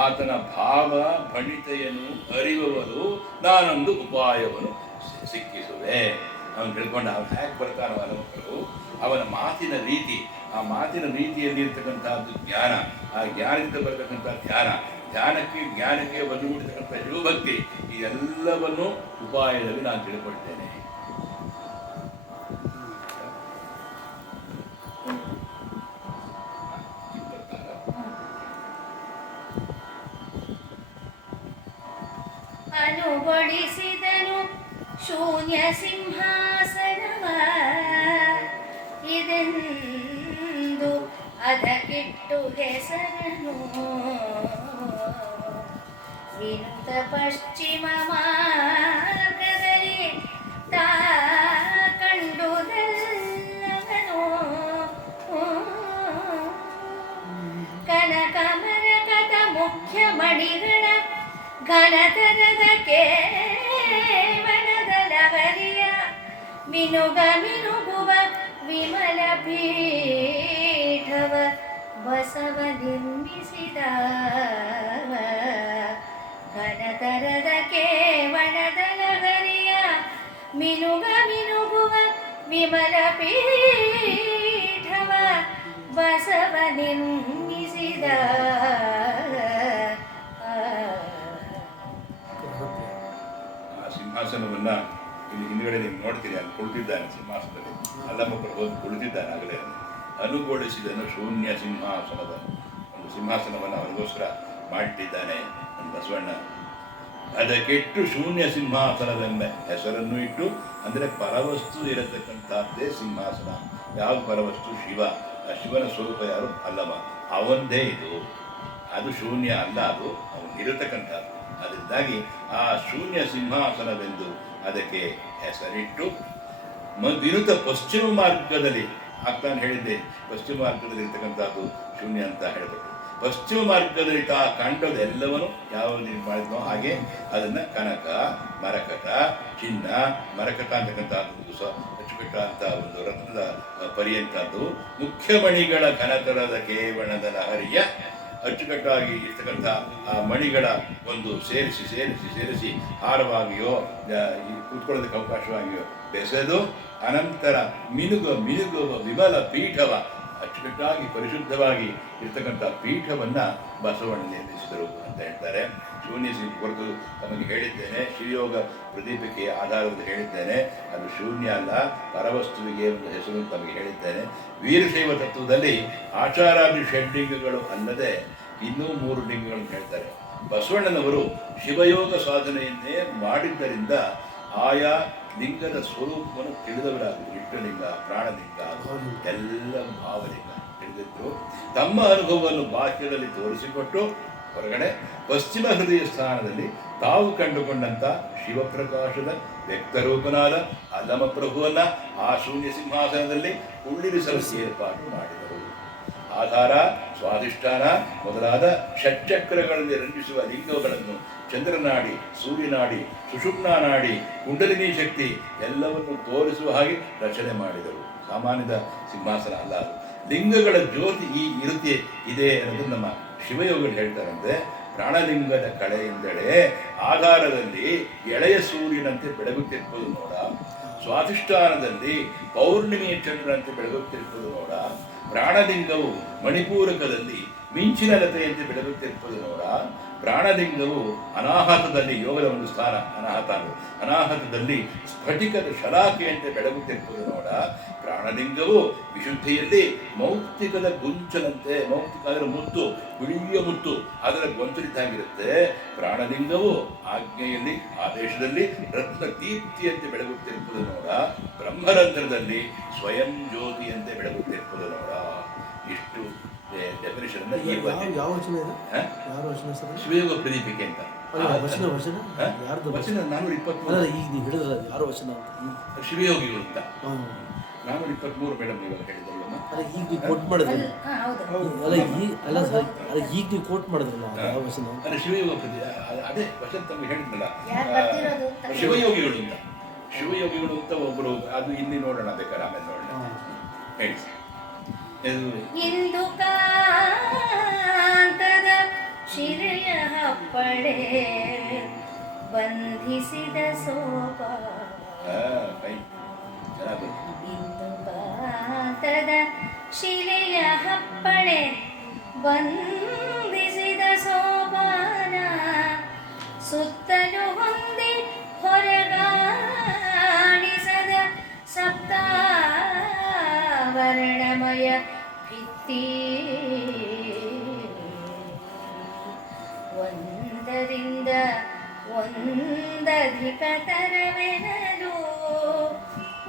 ಆತನ ಭಾವ ಭಣಿತೆಯನ್ನು ಅರಿವವನು ನಾನೊಂದು ಉಪಾಯವನ್ನು ಸಿಕ್ಕಿಸುವೆ. ಅವನು ತಿಳ್ಕೊಂಡ ಅವನು ಹೇಗೆ ಬರ್ತಾನೋ ಅಲ್ಲಮಪ್ರಭು, ಅವನ ಮಾತಿನ ರೀತಿ, ಆ ಮಾತಿನ ರೀತಿಯಲ್ಲಿ ಇರ್ತಕ್ಕಂಥದ್ದು ಜ್ಞಾನ, ಆ ಜ್ಞಾನದಿಂದ ಬರತಕ್ಕಂಥ ಜ್ಞಾನಕ್ಕೆ ಬಂದುಬಿಡ್ತಕ್ಕಂಥ ಶಿವಭಕ್ತಿ, ಈ ಎಲ್ಲವನ್ನು ಉಪಾಯದಲ್ಲಿ ನಾನು ತಿಳ್ಕೊಳ್ತೇನೆ. ಅನುಗೊಳಿಸಿದನು ಶೂನ್ಯ ಸಿಂಹಾಸನವ ಇದೆಂದು ಅದಕ್ಕಿಟ್ಟು ಹೆಸರನು. ವಿನುತ ಪಶ್ಚಿಮ ಮಾರ್ಗದಲ್ಲಿ ತಾ ಕಂಡುದಲ್ಲವನು. ಕನಕ ಮರಕದ ಮುಖ್ಯ ಮಣಿಗಳ ಘನತರದ ಕೇವಲದ ಲಹರಿಯ ಮಿನುಗುವ ವಿಮಲ ಪೀಠವ ಬಸವ ನಿರ್ಮಿಸಿದ. ಘನತರದ ಕೇವಲದ ಲಹರಿಯ ಮಿನುಗುವ ವಿಮಲ ಪೀಠವ ಬಸವ ನಿರ್ಮಿಸಿದ. ಸಿಂಹಾಸನವನ್ನು ಇಲ್ಲಿ ಹಿಂದುಗಡೆ ನೀವು ನೋಡ್ತೀರಿ, ಅಲ್ಲಿ ಕುಳಿತಿದ್ದಾನೆ ಸಿಂಹಾಸನದಲ್ಲಿ. ಅಲ್ಲಮಪ್ರಭು ಕುಳಿತಿದ್ದಾನೆ. ಆಗಲೇ ಅನುಗೊಳಿಸಿದನು ಶೂನ್ಯ ಸಿಂಹಾಸನದ ಒಂದು ಸಿಂಹಾಸನವನ್ನು ಅವರಿಗೋಸ್ಕರ ಮಾಡಿಟ್ಟಿದ್ದಾನೆ ನನ್ನ ಬಸವಣ್ಣ. ಅದಕ್ಕಿಟ್ಟು ಶೂನ್ಯ ಸಿಂಹಾಸನವೆಂಬ ಹೆಸರನ್ನು ಇಟ್ಟು, ಅಂದರೆ ಪರವಸ್ತು ಇರತಕ್ಕಂಥದ್ದೇ ಸಿಂಹಾಸನ. ಯಾವ ಪರವಸ್ತು? ಶಿವ. ಆ ಶಿವನ ಸ್ವರೂಪ ಯಾರು? ಅಲ್ಲಮ. ಅವಂದೇ ಇದು. ಅದು ಶೂನ್ಯ ಅಲ್ಲ, ಅದು ಅವನು ಇರತಕ್ಕಂಥದ್ದು. ಅದರಿಂದಾಗಿ ಆ ಶೂನ್ಯ ಸಿಂಹಾಸನವೆಂದು ಅದಕ್ಕೆ ಹೆಸರಿಟ್ಟು ವಿರುದ್ಧ ಪಶ್ಚಿಮ ಮಾರ್ಗದಲ್ಲಿ ಆಗ್ತಾನೆ ಹೇಳಿದ್ದೆ. ಪಶ್ಚಿಮ ಮಾರ್ಗದಲ್ಲಿ ಇರ್ತಕ್ಕಂಥದ್ದು ಶೂನ್ಯ ಅಂತ ಹೇಳಿಬಿಟ್ಟು, ಪಶ್ಚಿಮ ಮಾರ್ಗದಲ್ಲಿ ಕಂಡದ ಎಲ್ಲವನ್ನು ಯಾವ ನೀವು ಮಾಡಿದ್ನೋ ಹಾಗೆ ಅದನ್ನು ಕನಕ, ಮರಕಟ, ಚಿನ್ನ, ಮರಕಟ ಅಂತಕ್ಕಂಥದ್ದು ಅಚ್ಚುಕಟ್ಟ ಅಂತ ಒಂದು ರತ್ನದ ಪರಿಯಂಥದ್ದು, ಮುಖ್ಯಮಣಿಗಳ ಘನತರದ ಕೇವಣದ ಲಹರಿಯ ಅಚ್ಚುಕಟ್ಟಾಗಿ ಇರ್ತಕ್ಕಂಥ ಆ ಮಣಿಗಳ ಒಂದು ಸೇರಿಸಿ ಹಾರವಾಗಿಯೋ ಕೂತ್ಕೊಳ್ಳೋದಕ್ಕೆ ಅವಕಾಶವಾಗಿಯೋ ಬೆಸೆದು ಅನಂತರ ಮಿನುಗುವ ವಿಮಲ ಪೀಠವ, ಅಚ್ಚುಕಟ್ಟಾಗಿ ಪರಿಶುದ್ಧವಾಗಿ ಇರ್ತಕ್ಕಂಥ ಪೀಠವನ್ನು ಬಸವಣ್ಣ ನಿರ್ಮಿಸಿದರು ಅಂತ ಹೇಳ್ತಾರೆ. ಶೂನ್ಯ ಕುರಿತು ತಮಗೆ ಹೇಳಿದ್ದೇನೆ, ಶಿವಯೋಗ ಪ್ರದೀಪಕ್ಕೆ ಆಧಾರದಲ್ಲಿ ಹೇಳಿದ್ದೇನೆ. ಅದು ಶೂನ್ಯ ಅಲ್ಲ, ಪರವಸ್ತುವಿಗೆ ಒಂದು ಹೆಸರು ತಮಗೆ ಹೇಳಿದ್ದೇನೆ. ವೀರಶೈವ ತತ್ವದಲ್ಲಿ ಆಚಾರಾದಿ ಷಡ್ಲಿಂಗಗಳು ಅಲ್ಲದೆ ಇನ್ನೂ 3 ಲಿಂಗಗಳನ್ನು ಹೇಳ್ತಾರೆ. ಬಸವಣ್ಣನವರು ಶಿವಯೋಗ ಸಾಧನೆಯನ್ನೇ ಮಾಡಿದ್ದರಿಂದ ಆಯಾ ಲಿಂಗದ ಸ್ವರೂಪವನ್ನು ತಿಳಿದವರಾದರು. ಇಷ್ಟಲಿಂಗ, ಪ್ರಾಣಲಿಂಗ, ಎಲ್ಲ ಭಾವಲಿಂಗ ತಿಳಿದಿದ್ರು. ತಮ್ಮ ಅನುಭವವನ್ನು ಬಾಹ್ಯದಲ್ಲಿ ತೋರಿಸಿಕೊಟ್ಟು ಹೊರಗಡೆ ಪಶ್ಚಿಮ ಹೃದಯ ಸ್ಥಾನದಲ್ಲಿ ತಾವು ಕಂಡುಕೊಂಡಂಥ ಶಿವಪ್ರಕಾಶದ ವ್ಯಕ್ತರೂಪನಾದ ಅಲ್ಲಮಪ್ರಭುವನ್ನ ಆ ಶೂನ್ಯ ಸಿಂಹಾಸನದಲ್ಲಿ ಕುಳ್ಳಿರಿಸಲು ಏರ್ಪಾಟು ಮಾಡಿದರು. ಆಧಾರ, ಸ್ವಾಧಿಷ್ಠಾನ ಮೊದಲಾದ ಷಟ್ಚಕ್ರಗಳಲ್ಲಿ ರಂಜಿಸುವ ಲಿಂಗಗಳನ್ನು ಚಂದ್ರನಾಡಿ, ಸೂರ್ಯನಾಡಿ, ಸುಷುಮ್ನಾ ನಾಡಿ, ಕುಂಡಲಿನಿ ಶಕ್ತಿ ಎಲ್ಲವನ್ನು ತೋರಿಸುವ ಹಾಗೆ ರಚನೆ ಮಾಡಿದರು. ಸಾಮಾನ್ಯದ ಸಿಂಹಾಸನ ಅಲ್ಲ ಅದು. ಲಿಂಗಗಳ ಜ್ಯೋತಿ ಈ ಇದೆ ಅನ್ನೋದು ನಮ್ಮ ಶಿವಯೋಗಿಗಳು ಹೇಳ್ತಾರಂತೆ. ಪ್ರಾಣಲಿಂಗದ ಕಳೆಯಿಂದಲೇ ಆಧಾರದಲ್ಲಿ ಎಳೆಯ ಸೂರ್ಯನಂತೆ ಬೆಳಗುತ್ತಿರ್ಬೋದು ನೋಡ, ಸ್ವಾಧಿಷ್ಠಾನದಲ್ಲಿ ಪೌರ್ಣಿಮೆಯ ಚಂದ್ರನಂತೆ ಬೆಳಗುತ್ತಿರ್ಬೋದು ನೋಡ, ಪ್ರಾಣಲಿಂಗವು ಮಣಿಪೂರಕದಲ್ಲಿ ಮಿಂಚಿನ ಲತೆಯಂತೆ ಬೆಳಗುತ್ತಿರುವುದು ನೋಡ. ಪ್ರಾಣಲಿಂಗವು ಅನಾಹತದಲ್ಲಿ, ಯೋಗದ ಒಂದು ಸ್ಥಾನ ಅನಾಹತ, ಅನಾಹತದಲ್ಲಿ ಸ್ಫಟಿಕದ ಶಲಾಕೆಯಂತೆ ಬೆಳಗುತ್ತಿರುವುದು ನೋಡ. ಪ್ರಾಣಲಿಂಗವು ವಿಶುದ್ಧಿಯಲ್ಲಿ ಮೌಕ್ತಿಕದ ಗುಂಚನಂತೆ, ಮೌಕ್ತಿಕ ಅದರ ಮುತ್ತು, ಬಿಳಿಯ ಮುತ್ತು ಅದರ ಗೊಂಚಲಿದ್ದಾಗಿರುತ್ತೆ. ಪ್ರಾಣಲಿಂಗವು ಆಜ್ಞೆಯಲ್ಲಿ, ಆದೇಶದಲ್ಲಿ ರತ್ನ ದೀಪ್ತಿಯಂತೆ ಬೆಳಗುತ್ತಿರುವುದು ನೋಡ. ಬ್ರಹ್ಮರಂಧ್ರದಲ್ಲಿ ಸ್ವಯಂ ಜ್ಯೋತಿಯಂತೆ ಬೆಳಗುತ್ತಿರುವುದು ನೋಡ. ಇಷ್ಟು ಡೆಫಿನೇಷನ್ ಅನ್ನ ಈ ಯಾವ ವಚನ ಇದೆ? ಯಾರ ವಚನ ಸರ್? ಶಿವಯೋಗ ಪ್ರದೀಪಿಕೆ ಅಂತ ವಚನ ಯಾರ್ದು ವಚನ 423. ಈಗ ನೀವು ಹೇಳಿದ್ರಲ್ಲ ಯಾರ ವಚನ ಅಂತ? ಶಿವಯೋಗಿಗಳು ಅಂತ 423 ಮೇಡಮ್ ಇವಾಗ ಹೇಳಿದ್ರಲ್ಲ. ಅಲ್ಲ ಈಗ ನೀವು ಕೋಟ್ ಮಾಡಿದ್ರಲ್ಲ, ಹೌದು. ಅಲ್ಲ ಸರ್, ಅಲ್ಲ ಈಗ ನೀವು ಕೋಟ್ ಮಾಡಿದ್ರಲ್ಲ ಯಾವ ವಚನ? ಅಲ್ಲ ಶಿವಯೋಗ ಅದೇ ವಚನ ತಮಗೆ ಹೇಳಿದ್ರಲ್ಲ, ಯಾರು ಬರ್ತಿರೋದು ಅಂತ. ಶಿವಯೋಗಿಗಳು ಅಂತ. ಶಿವಯೋಗಿಗಳು ಅಂತ ಒಬ್ಬರು, ಅದು ಇಲ್ಲಿ ನೋಡೋಣ, ಬೇಕಾದ್ರೆ ಆಮೇಲೆ ನೋಡೋಣ. ಹೇಳಿ. ಇಂದು ಕಾಂತದ ಶಿರೆಯ ಹಪ್ಪಳೆ ಬಂಧಿಸಿದ ಸೋಪ. ಇಂದು ಕಾಂತದ ಶಿಲೆಯ ಹಪ್ಪಳೆ ಬಂಧಿಸಿದ ಸೋಪಾನ ಸುತ್ತಲೂ ಹೊಂದಿ ಹೊರಗಾಣಿಸದ ಸಪ್ತಾವರ್ಣಮಯ ಭಿತ್ತಿ. ಒಂದರಿಂದ ಒಂದಧಿಕ ತರವೆನಲು,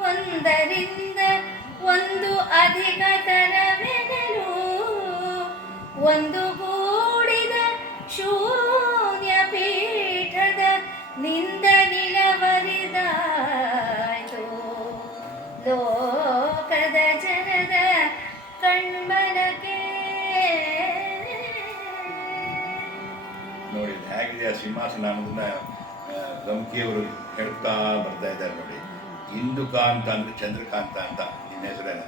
ಒಂದರಿಂದ ಒಂದು ಅಧಿಕ ತರವೆನಲು, ಒಂದು ಗೂಡಿದ ಶೂನ್ಯ ಪೀಠದ ನಿಂದ ನಿಲವರಿದಾಯ್ತು ಲೋಕದ ಜನದ ಕಣ್ಮನಕ್ಕೆ. ನೋಡಿ ಹೇಗಿದೆ ಆ ಸಿಂಹಾಸನ ಅನ್ನೋದನ್ನ ಗಮಕಿಯವರು ಹೇಳ್ತಾ ಬರ್ತಾ ಇದ್ದಾರೆ ನೋಡಿ. ಇಂದುಕಾಂತ ಅಂದ್ರೆ ಚಂದ್ರಕಾಂತ ಅಂತ, ನಿಮ್ಮ ಹೆಸರೇನ?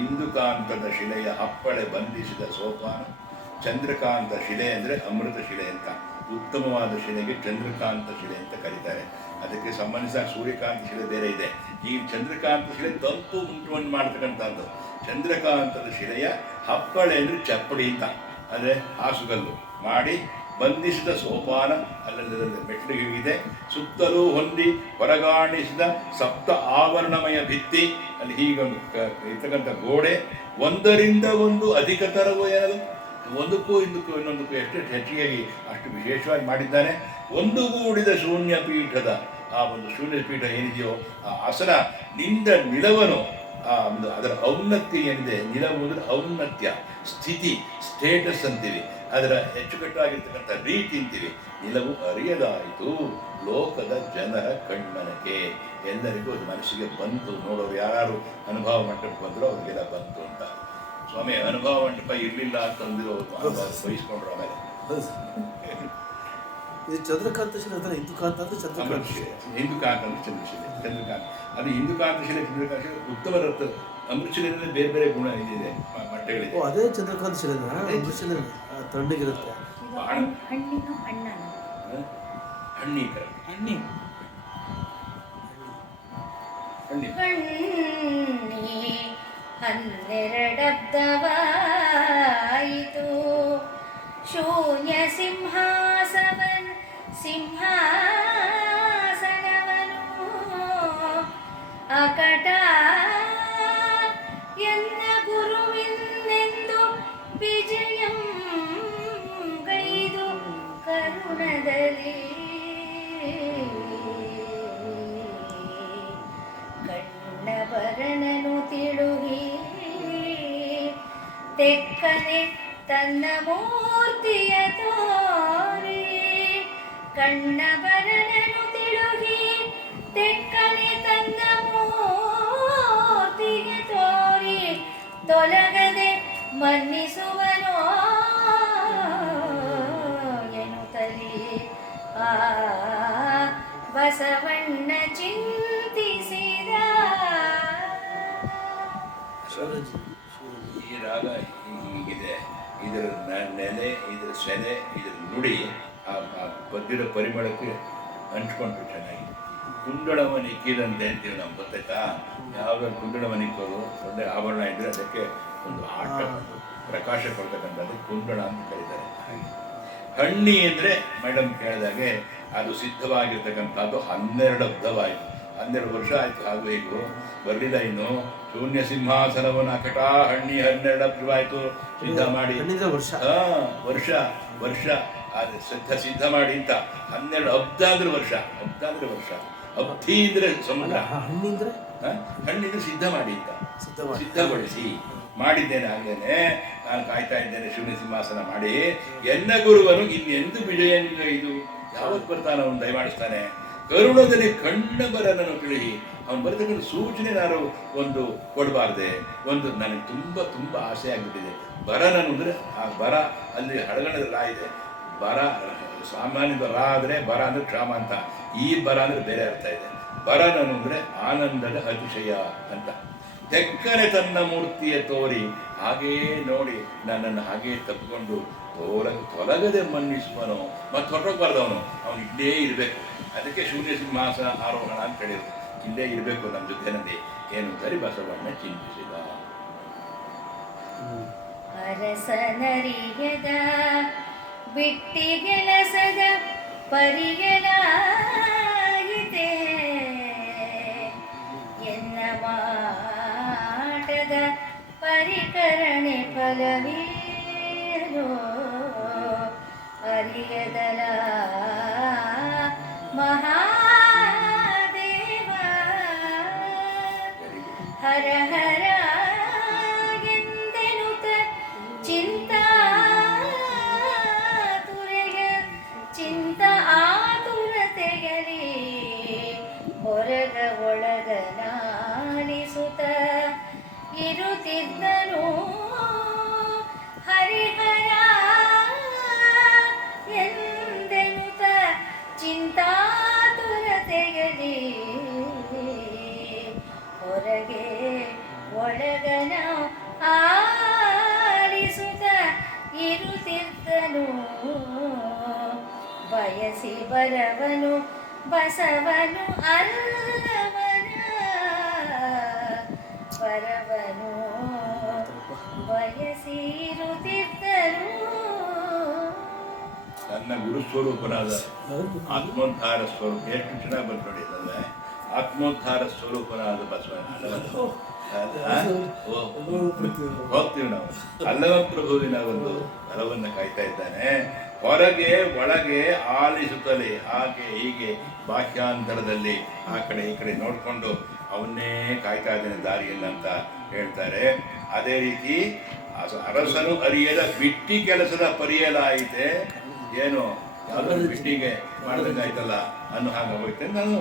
ಇಂದುಕಾಂತದ ಶಿಲೆಯ ಹಪ್ಪಳೆ ಬಂಧಿಸಿದ ಸೋಪಾನ. ಚಂದ್ರಕಾಂತ ಶಿಲೆ ಅಂದರೆ ಅಮೃತ ಶಿಲೆ ಅಂತ. ಉತ್ತಮವಾದ ಶಿಲೆಗೆ ಚಂದ್ರಕಾಂತ ಶಿಲೆ ಅಂತ ಕರೀತಾರೆ. ಅದಕ್ಕೆ ಸಂಬಂಧಿಸಿದ ಸೂರ್ಯಕಾಂತ ಶಿಲೆ ಬೇರೆ ಇದೆ. ಈ ಚಂದ್ರಕಾಂತ ಶಿಲೆ ತಂಪು ಉಂಟುವನ್ನು ಮಾಡ್ತಕ್ಕಂಥದ್ದು. ಚಂದ್ರಕಾಂತದ ಶಿಲೆಯ ಹಪ್ಪಳೆ ಅಂದರೆ ಚಪ್ಪಡಿ ಅಂತ, ಅಂದರೆ ಹಾಸುಗಲ್ಲು ಮಾಡಿ ಬಂಧಿಸಿದ ಸೋಪಾನ, ಅಲ್ಲಲ್ಲಿ ಮೆಟ್ಟಿಲಿಗಿದೆ. ಸುತ್ತಲೂ ಹೊಂದಿ ಹೊರಗಾಣಿಸಿದ ಸಪ್ತ ಆವರಣಮಯ ಭಿತ್ತಿ, ಅಲ್ಲಿ ಹೀಗೊಂದು ಇರ್ತಕ್ಕಂಥ ಗೋಡೆ. ಒಂದರಿಂದ ಒಂದು ಅಧಿಕ ತರವು ಏನದು, ಒಂದಕ್ಕೂ ಇನ್ನೊಂದಕ್ಕೂ ಎಷ್ಟು ಹೆಚ್ಚಿಗೆ ಅಷ್ಟು ವಿಶೇಷವಾಗಿ ಮಾಡಿದ್ದಾನೆ. ಒಂದುಗೂಡಿದ ಶೂನ್ಯ ಪೀಠದ ಆ ಒಂದು ಶೂನ್ಯ ಪೀಠ ಏನಿದೆಯೋ ಆ ಆಸನ ನಿಂದ ನಿಲವನು, ಆ ಒಂದು ಅದರ ಔನ್ನತ್ಯ ಏನಿದೆ, ನಿಲವು ಅಂದರೆ ಔನ್ನತ್ಯ, ಸ್ಥಿತಿ, ಸ್ಟೇಟಸ್ ಅಂತೀವಿ, ಅದರ ಹೆಚ್ಚುಕಟ್ಟಾಗಿರ್ತಕ್ಕಂಥ ರೀತಿ ಅಂತೀವಿ. ನಿಲವು ಅರಿಯದಾಯಿತು ಲೋಕದ ಜನರ ಕಣ್ಮನಕ್ಕೆ. ಎಲ್ಲರಿಗೂ ಅದು ಮನಸ್ಸಿಗೆ ಬಂತು. ನೋಡೋರು ಯಾರು ಅನುಭವ ಮಂಟಪಕ್ಕೆ ಬಂದರೂ ಅವ್ರಿಗೆಲ್ಲ ಬಂತು ಅಂತ. ಸ್ವಾಮಿ ಅನುಭವ ಮಂಟಪ ಇರಲಿಲ್ಲ ಅಂತಂದಿರೋ ಬಯಸ್ಕೊಂಡ್ರು. ಆಮೇಲೆ ಇದು ಚಂದ್ರಕಾಂತ ಶಿಲೆ ಅಂದ್ರೆ ಇಂದುಕಾಂತ ಅಂದ್ರೆ ಚಂದ್ರಕಾಂತ ಶಿಲೆ, ಇಂದುಕಾಂತ ಅಂದ್ರೆ ಚಂದ್ರಶಿಲೆ, ಚಂದ್ರಕಾಂತ ಅದು ಇಂದುಕಾಂತ ಶಿಲೆ, ಚಂದ್ರಕಾಂತ ಶಿಲೆ ಉತ್ತಮ ರಕ್ತ. ಅಮೃತ ಶಿಲೆಯಲ್ಲಿ ಬೇರೆ ಬೇರೆ ಗುಣ ಇದೆ, ಮಟ್ಟಗಳಿದೆ. ಅದೇ ಚಂದ್ರಕಾಂತ ಶಿಲೆ ಅಮೃತ ಶಿಲೆ ತಣ್ಣಗಿರುತ್ತೆ. ಹಣ್ಣಿನ ಹಣ್ಣನ ಹಣ್ಣೀಕರ ಹಣ್ಣಿ ಹಣ್ಣಿ ಹನ್ನೆರಡಬ್ದವಾಯಿತು ಶೂನ್ಯ ಸಿಂಹಾಸನವನು ಅಕಟ ಎನ್ನ ಗುರುವಿನೆಂದು ವಿಜಯಂ ಗೈದು ಕರುಣದಲ್ಲಿ ಕಣ್ಣಬರನನು ತಿಳುಹಿ ತೆಕ್ಕನೆ ತನ್ನ ಮೂರ್ತಿಯ ತೋರಿ. ಕಣ್ಣಬರನನು ತಿಳುಹಿ ತೆಕ್ಕನೆ ತನ್ನ ಮೂರ್ತಿಯ ತೋರಿ. ತೊಲಗದೆ ಮನ್ನಿಸುವನೋ ಎನ್ನುತ್ತಲೇ ಆ ಬಸವಣ್ಣ ಚಿಂತಿಸಿದ. ಈ ರಾಗ ಹೀಗಿದೆ. ಇದರ ನೆಲೆ, ಇದರ ಸೆಲೆ, ಇದರ ನುಡಿ ಆ ಪದ್ಯದ ಪರಿಮಳಕ್ಕೆ ಅಂಟ್ಕೊಂಡ್ರು ಚೆನ್ನಾಗಿ. ಕುಂಡಳವನ್ನು ಇಕ್ಕಿದಂತೆ ಅಂತೀವಿ ನಾವು, ಗೊತ್ತಾಯ್ತಾ? ಯಾವ್ದಾದ್ರು ಕುಂಡಳವನ್ನು ಇಕ್ಕೋದು ಒಳ್ಳೆ ಆಭರಣ ಇದ್ದರೆ ಅದಕ್ಕೆ ಒಂದು ಆಟ ಪ್ರಕಾಶ ಕೊಡ್ತಕ್ಕಂಥದ್ದು ಕುಂಡಳ ಅಂತ ಕರೀತಾರೆ. ಹಣ್ಣಿ ಅಂದರೆ ಮೇಡಮ್ ಕೇಳಿದಾಗೆ ಅದು ಸಿದ್ಧವಾಗಿರ್ತಕ್ಕಂಥದ್ದು 12 ಅಬ್ಧವಾಯಿತು, 12 ವರ್ಷ ಆಯಿತು. ಹಾಗೂ ಹೀಗೂ ಬರಲಿಲ್ಲ. ಇನ್ನು ಶೂನ್ಯ ಸಿಂಹಾಸನವನ್ನು ಅಕಟ ಹಣ್ಣಿ 12 ಅಬ್ಧವಾಯಿತು ಸಿದ್ಧ ಮಾಡಿ ವರ್ಷ ಅದು ಸಿದ್ಧ ಮಾಡಿ ಅಂತ 12 ಅಬ್ಧ ಅಂದ್ರೆ ವರ್ಷ, ಅಬ್ಧಿ ಅಂದ್ರೆ ಸಮುದ್ರ, ಹಣ್ಣಿದ್ರೆ ಸಿದ್ಧ ಮಾಡಿ ಅಂತ ಸಿದ್ಧಗೊಳಿಸಿ ಮಾಡಿದ್ದೇನೆ. ಹಾಗೇನೆ ನಾನು ಕಾಯ್ತಾ ಇದ್ದೇನೆ ಶೂನ್ಯ ಸಿಂಹಾಸನ ಮಾಡಿ. ಎನ್ನ ಗುರುವನು ಇನ್ನೆಂದು ವಿಜಯನಿಂದ ಇದು ಯಾವತ್ತು ಬರ್ತಾನೆ ಅವನು ದಯಮಾಡಿಸ್ತಾನೆ. ಕರುಣದಲ್ಲಿ ಕಣ್ಣ ಬರನನ್ನು ತಿಳಿಸಿ ಅವನು ಬರತಕ್ಕಂಥ ಸೂಚನೆ ನಾನು ಒಂದು ಕೊಡಬಾರ್ದೆ. ಒಂದು ನನಗೆ ತುಂಬ ಆಸೆ ಆಗಿಬಿಟ್ಟಿದೆ. ಬರನನ್ನು ಅಂದರೆ ಆ ಬರ ಅಲ್ಲಿ ಹಡಗಣದ ರಾ ಇದೆ. ಬರ ಸಾಮಾನ್ಯದ ರಾ ಆದರೆ ಬರ ಅಂದರೆ ಕ್ಷಾಮ ಅಂತ, ಈ ಬರ ಅಂದರೆ ಬೇರೆ ಅರ್ಥ ಇದೆ. ಬರನನು ಅಂದರೆ ಆನಂದದ ಅತಿಶಯ ಅಂತ. ತೆಕ್ಕನೆ ತನ್ನ ಮೂರ್ತಿಯ ತೋರಿ ಹಾಗೆಯೇ ನೋಡಿ ನನ್ನನ್ನು ಹಾಗೆಯೇ ತಪ್ಪಿಕೊಂಡು ತೊಲಗದೆ ಮನ್ನಿಸುವನು. ಮತ್ತು ಹೊರಟೋಗ್ಬಾರ್ದವನು, ಅವನು ಇಲ್ಲೇ ಇರಬೇಕು. ಅದಕ್ಕೆ ಶೂನ್ಯ ಸಿಂಹಾಸನ ಆರೋಹಣ ಅಂತ ಹೇಳಿದ್ರು. ಇಲ್ಲೇ ಇರಬೇಕು ನಮ್ಮ ಜೊತೆನಲ್ಲಿ ಏನು ತರಿ ಬಸವಣ್ಣ ಚಿಂತಿಸಿದ. ಅರಸನರಿಯದ ಬಿಟ್ಟಿ ಕೆಲಸದ ಪರಿಯಲಾಗಿದೆ ಎನ್ನ ಮಾಟದ ಪರಿಕರಣೆ ಫಲವೀರು ಅರಿಯದಲ ಮಹಾದೇವ ಹರ ಹರ ಎಂದೆನುತ ಚಿಂತ ಆತುರತೆಗಲಿ ಹೊರಗ ಒಳಗ ನಾಲಿಸುತ್ತ ಇರುತ್ತಿದ್ದನು ಹರಿಹರ ಎಂದೆನುತ ಚಿಂತಾತುರತೆಗಲಿ ಹೊರಗೆ ಒಳಗನ ಆಲಿಸುತ್ತ ಇರುತ್ತಿದ್ದನು. ಬಯಸಿ ಬರವನು ಬಸವನು ಅಲ್ಲವನ ಬರವನು ಬಯಸಿರುತ್ತಿದ್ದರು. ನನ್ನ ಗುರುಸ್ವರೂಪನಾದ ಆತ್ಮೋದ್ಧಾರ ಸ್ವರೂಪ ಎಷ್ಟು ಚೆನ್ನಾಗಿ ಬಂದು ನೋಡಿ ಅದಲ್ಲ. ಆತ್ಮೋದ್ಧಾರ ಸ್ವರೂಪನಾದ ಬಸವಣ್ಣ ಹೋಗ್ತೀವಿ ನಾವು. ಅಲ್ಲವ ಪ್ರಭುವಿನ ಒಂದು ಬಲವನ್ನು ಕಾಯ್ತಾ ಇದ್ದಾನೆ. ಹೊರಗೆ ಒಳಗೆ ಆಲಿಸುತ್ತಲೇ ಹಾಗೆ ಹೀಗೆ ಬಾಹ್ಯಾಂತರದಲ್ಲಿ ಆ ಕಡೆ ಈ ಕಡೆ ನೋಡಿಕೊಂಡು ಅವನ್ನೇ ಕಾಯ್ತಾ ಇದ್ದಾನೆ ದಾರಿಯನ್ನು ಅಂತ ಹೇಳ್ತಾರೆ. ಅದೇ ರೀತಿ ಅರಸನು ಅರಿಯದ ಬಿಟ್ಟಿ ಕೆಲಸದ ಪರಿಯಲಾಯಿತೆ. ಏನು ಯಾವ್ದಾದ್ರು ಬಿಟ್ಟಿಗೆ ಮಾಡಿದಂಗಾಯ್ತಲ್ಲ ಅನ್ನೋ ಹಾಗಾಗೋಯ್ತೆ. ನಾನು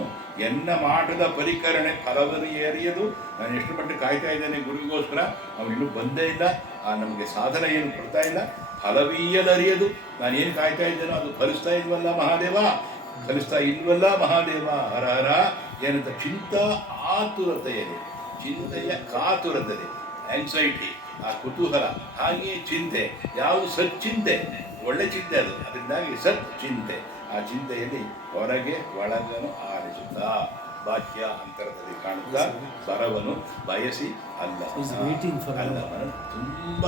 ಎನ್ನ ಮಾಟದ ಪರಿಕರಣೆ ಫಲವನ್ನು ಏರಿಯದು. ನಾನು ಎಷ್ಟು ಮಟ್ಟಿಗೆ ಕಾಯ್ತಾ ಇದ್ದೇನೆ ಗುರುವಿಗೋಸ್ಕರ, ಅವನು ಇನ್ನೂ ಬಂದೇ ಇಲ್ಲ. ನಮಗೆ ಸಾಧನ ಏನು ಕೊಡ್ತಾ ಇಲ್ಲ, ಫಲವೀಯಲರಿಯದು. ನಾನು ಏನು ಕಾಯ್ತಾ ಇದ್ದೇನೋ ಅದು ಫಲಿಸ್ತಾ ಇಲ್ವಲ್ಲ ಮಹಾದೇವ, ಫಲಿಸ್ತಾ ಇಲ್ವಲ್ಲ ಮಹಾದೇವ. ಹರ ಹರ ಏನಂತ ಚಿಂತ ಆತುರತೆಯಲ್ಲಿ, ಚಿಂತೆಯ ಕಾತುರದಲ್ಲಿ, ಆಂಗ್ಸೈಟಿ, ಆ ಕುತೂಹಲ, ಹಾಗೆಯೇ ಚಿಂತೆ. ಯಾವುದು ಸಚ್ಚಿಂತೆ, ಒಳ್ಳೆ ಚಿಂತೆ ಅದು. ಅದರಿಂದಾಗಿ ಸತ್ ಚಿಂತೆ. ಆ ಚಿಂತೆಯಲ್ಲಿ ಹೊರಗೆ ಒಳಗನು ಆಲಿಸುತ್ತಾ ಬಾಹ್ಯ ಅಂತರದಲ್ಲಿ ಕಾಣುತ್ತಾ ಬರವನು ಬಯಸಿ ಅಲ್ಲವನು ತುಂಬ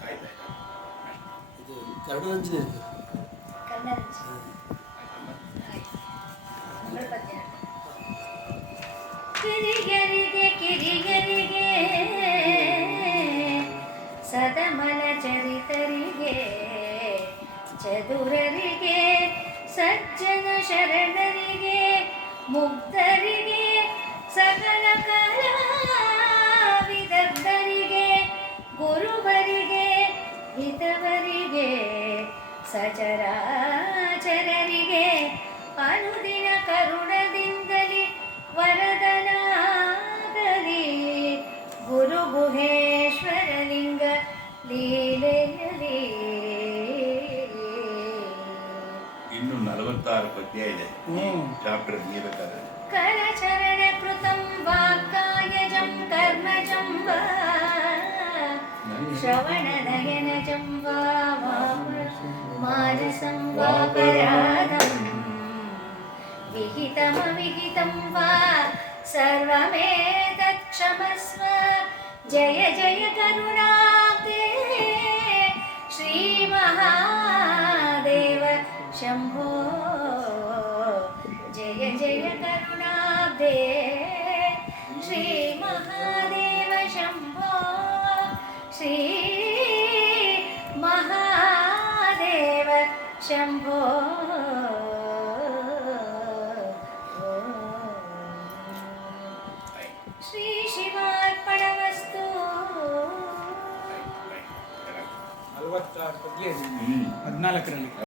ಕಾಯ್ತಾ ಕಿರಿಯರಿಗೆ ಕಿರಿಯರಿಗೆ ಸದಮಲ ಚರಿತರಿಗೆ ಚದುರರಿಗೆ ಸಜ್ಜನ ಶರಣರಿಗೆ ಮುಗ್ಧರಿಗೆ ಸಕಲ ಕಲಾವಿದರಿಗೆ ಗುರುವರಿಗೆ ಹಿತವರಿಗೆ ಸಚರಾಚರರಿಗೆ ಅನುದಿನ ಕರುಣದಿಂದಲಿ ವರದನಾಗಲಿ ಗುರು ಗುಹೇಶ್ವರಲಿಂಗ ಲೀಲೆಯಲಿ. ಇನ್ನು 46 ಪದ್ಯ ಇದೆ ಚಾಪ್ಟರ್ ನೀಡಬೇಕಾದ್ರೆ. ಕರಚರಣ ಕೃತಂ ವಾಕ್ಕಾಯಜಂ ಕರ್ಮಜಂ ವಾ ಶ್ರವಣನಯನಜಂ ವಾ ಮಾನಸಂ ವಾಪರಾಧಂ विहितमविहितं वा सर्वमेतत् क्षमस्व जय जय करुणाब्धे श्रीमहादेव शम्भो जय जय करुणाब्धे श्रीमहादेव शम्भो श्री महादेव शम्भो श्री शिवार्पणमस्तु 46 ಪದ್ಯ ಇದೆ 14ರಲ್ಲಿ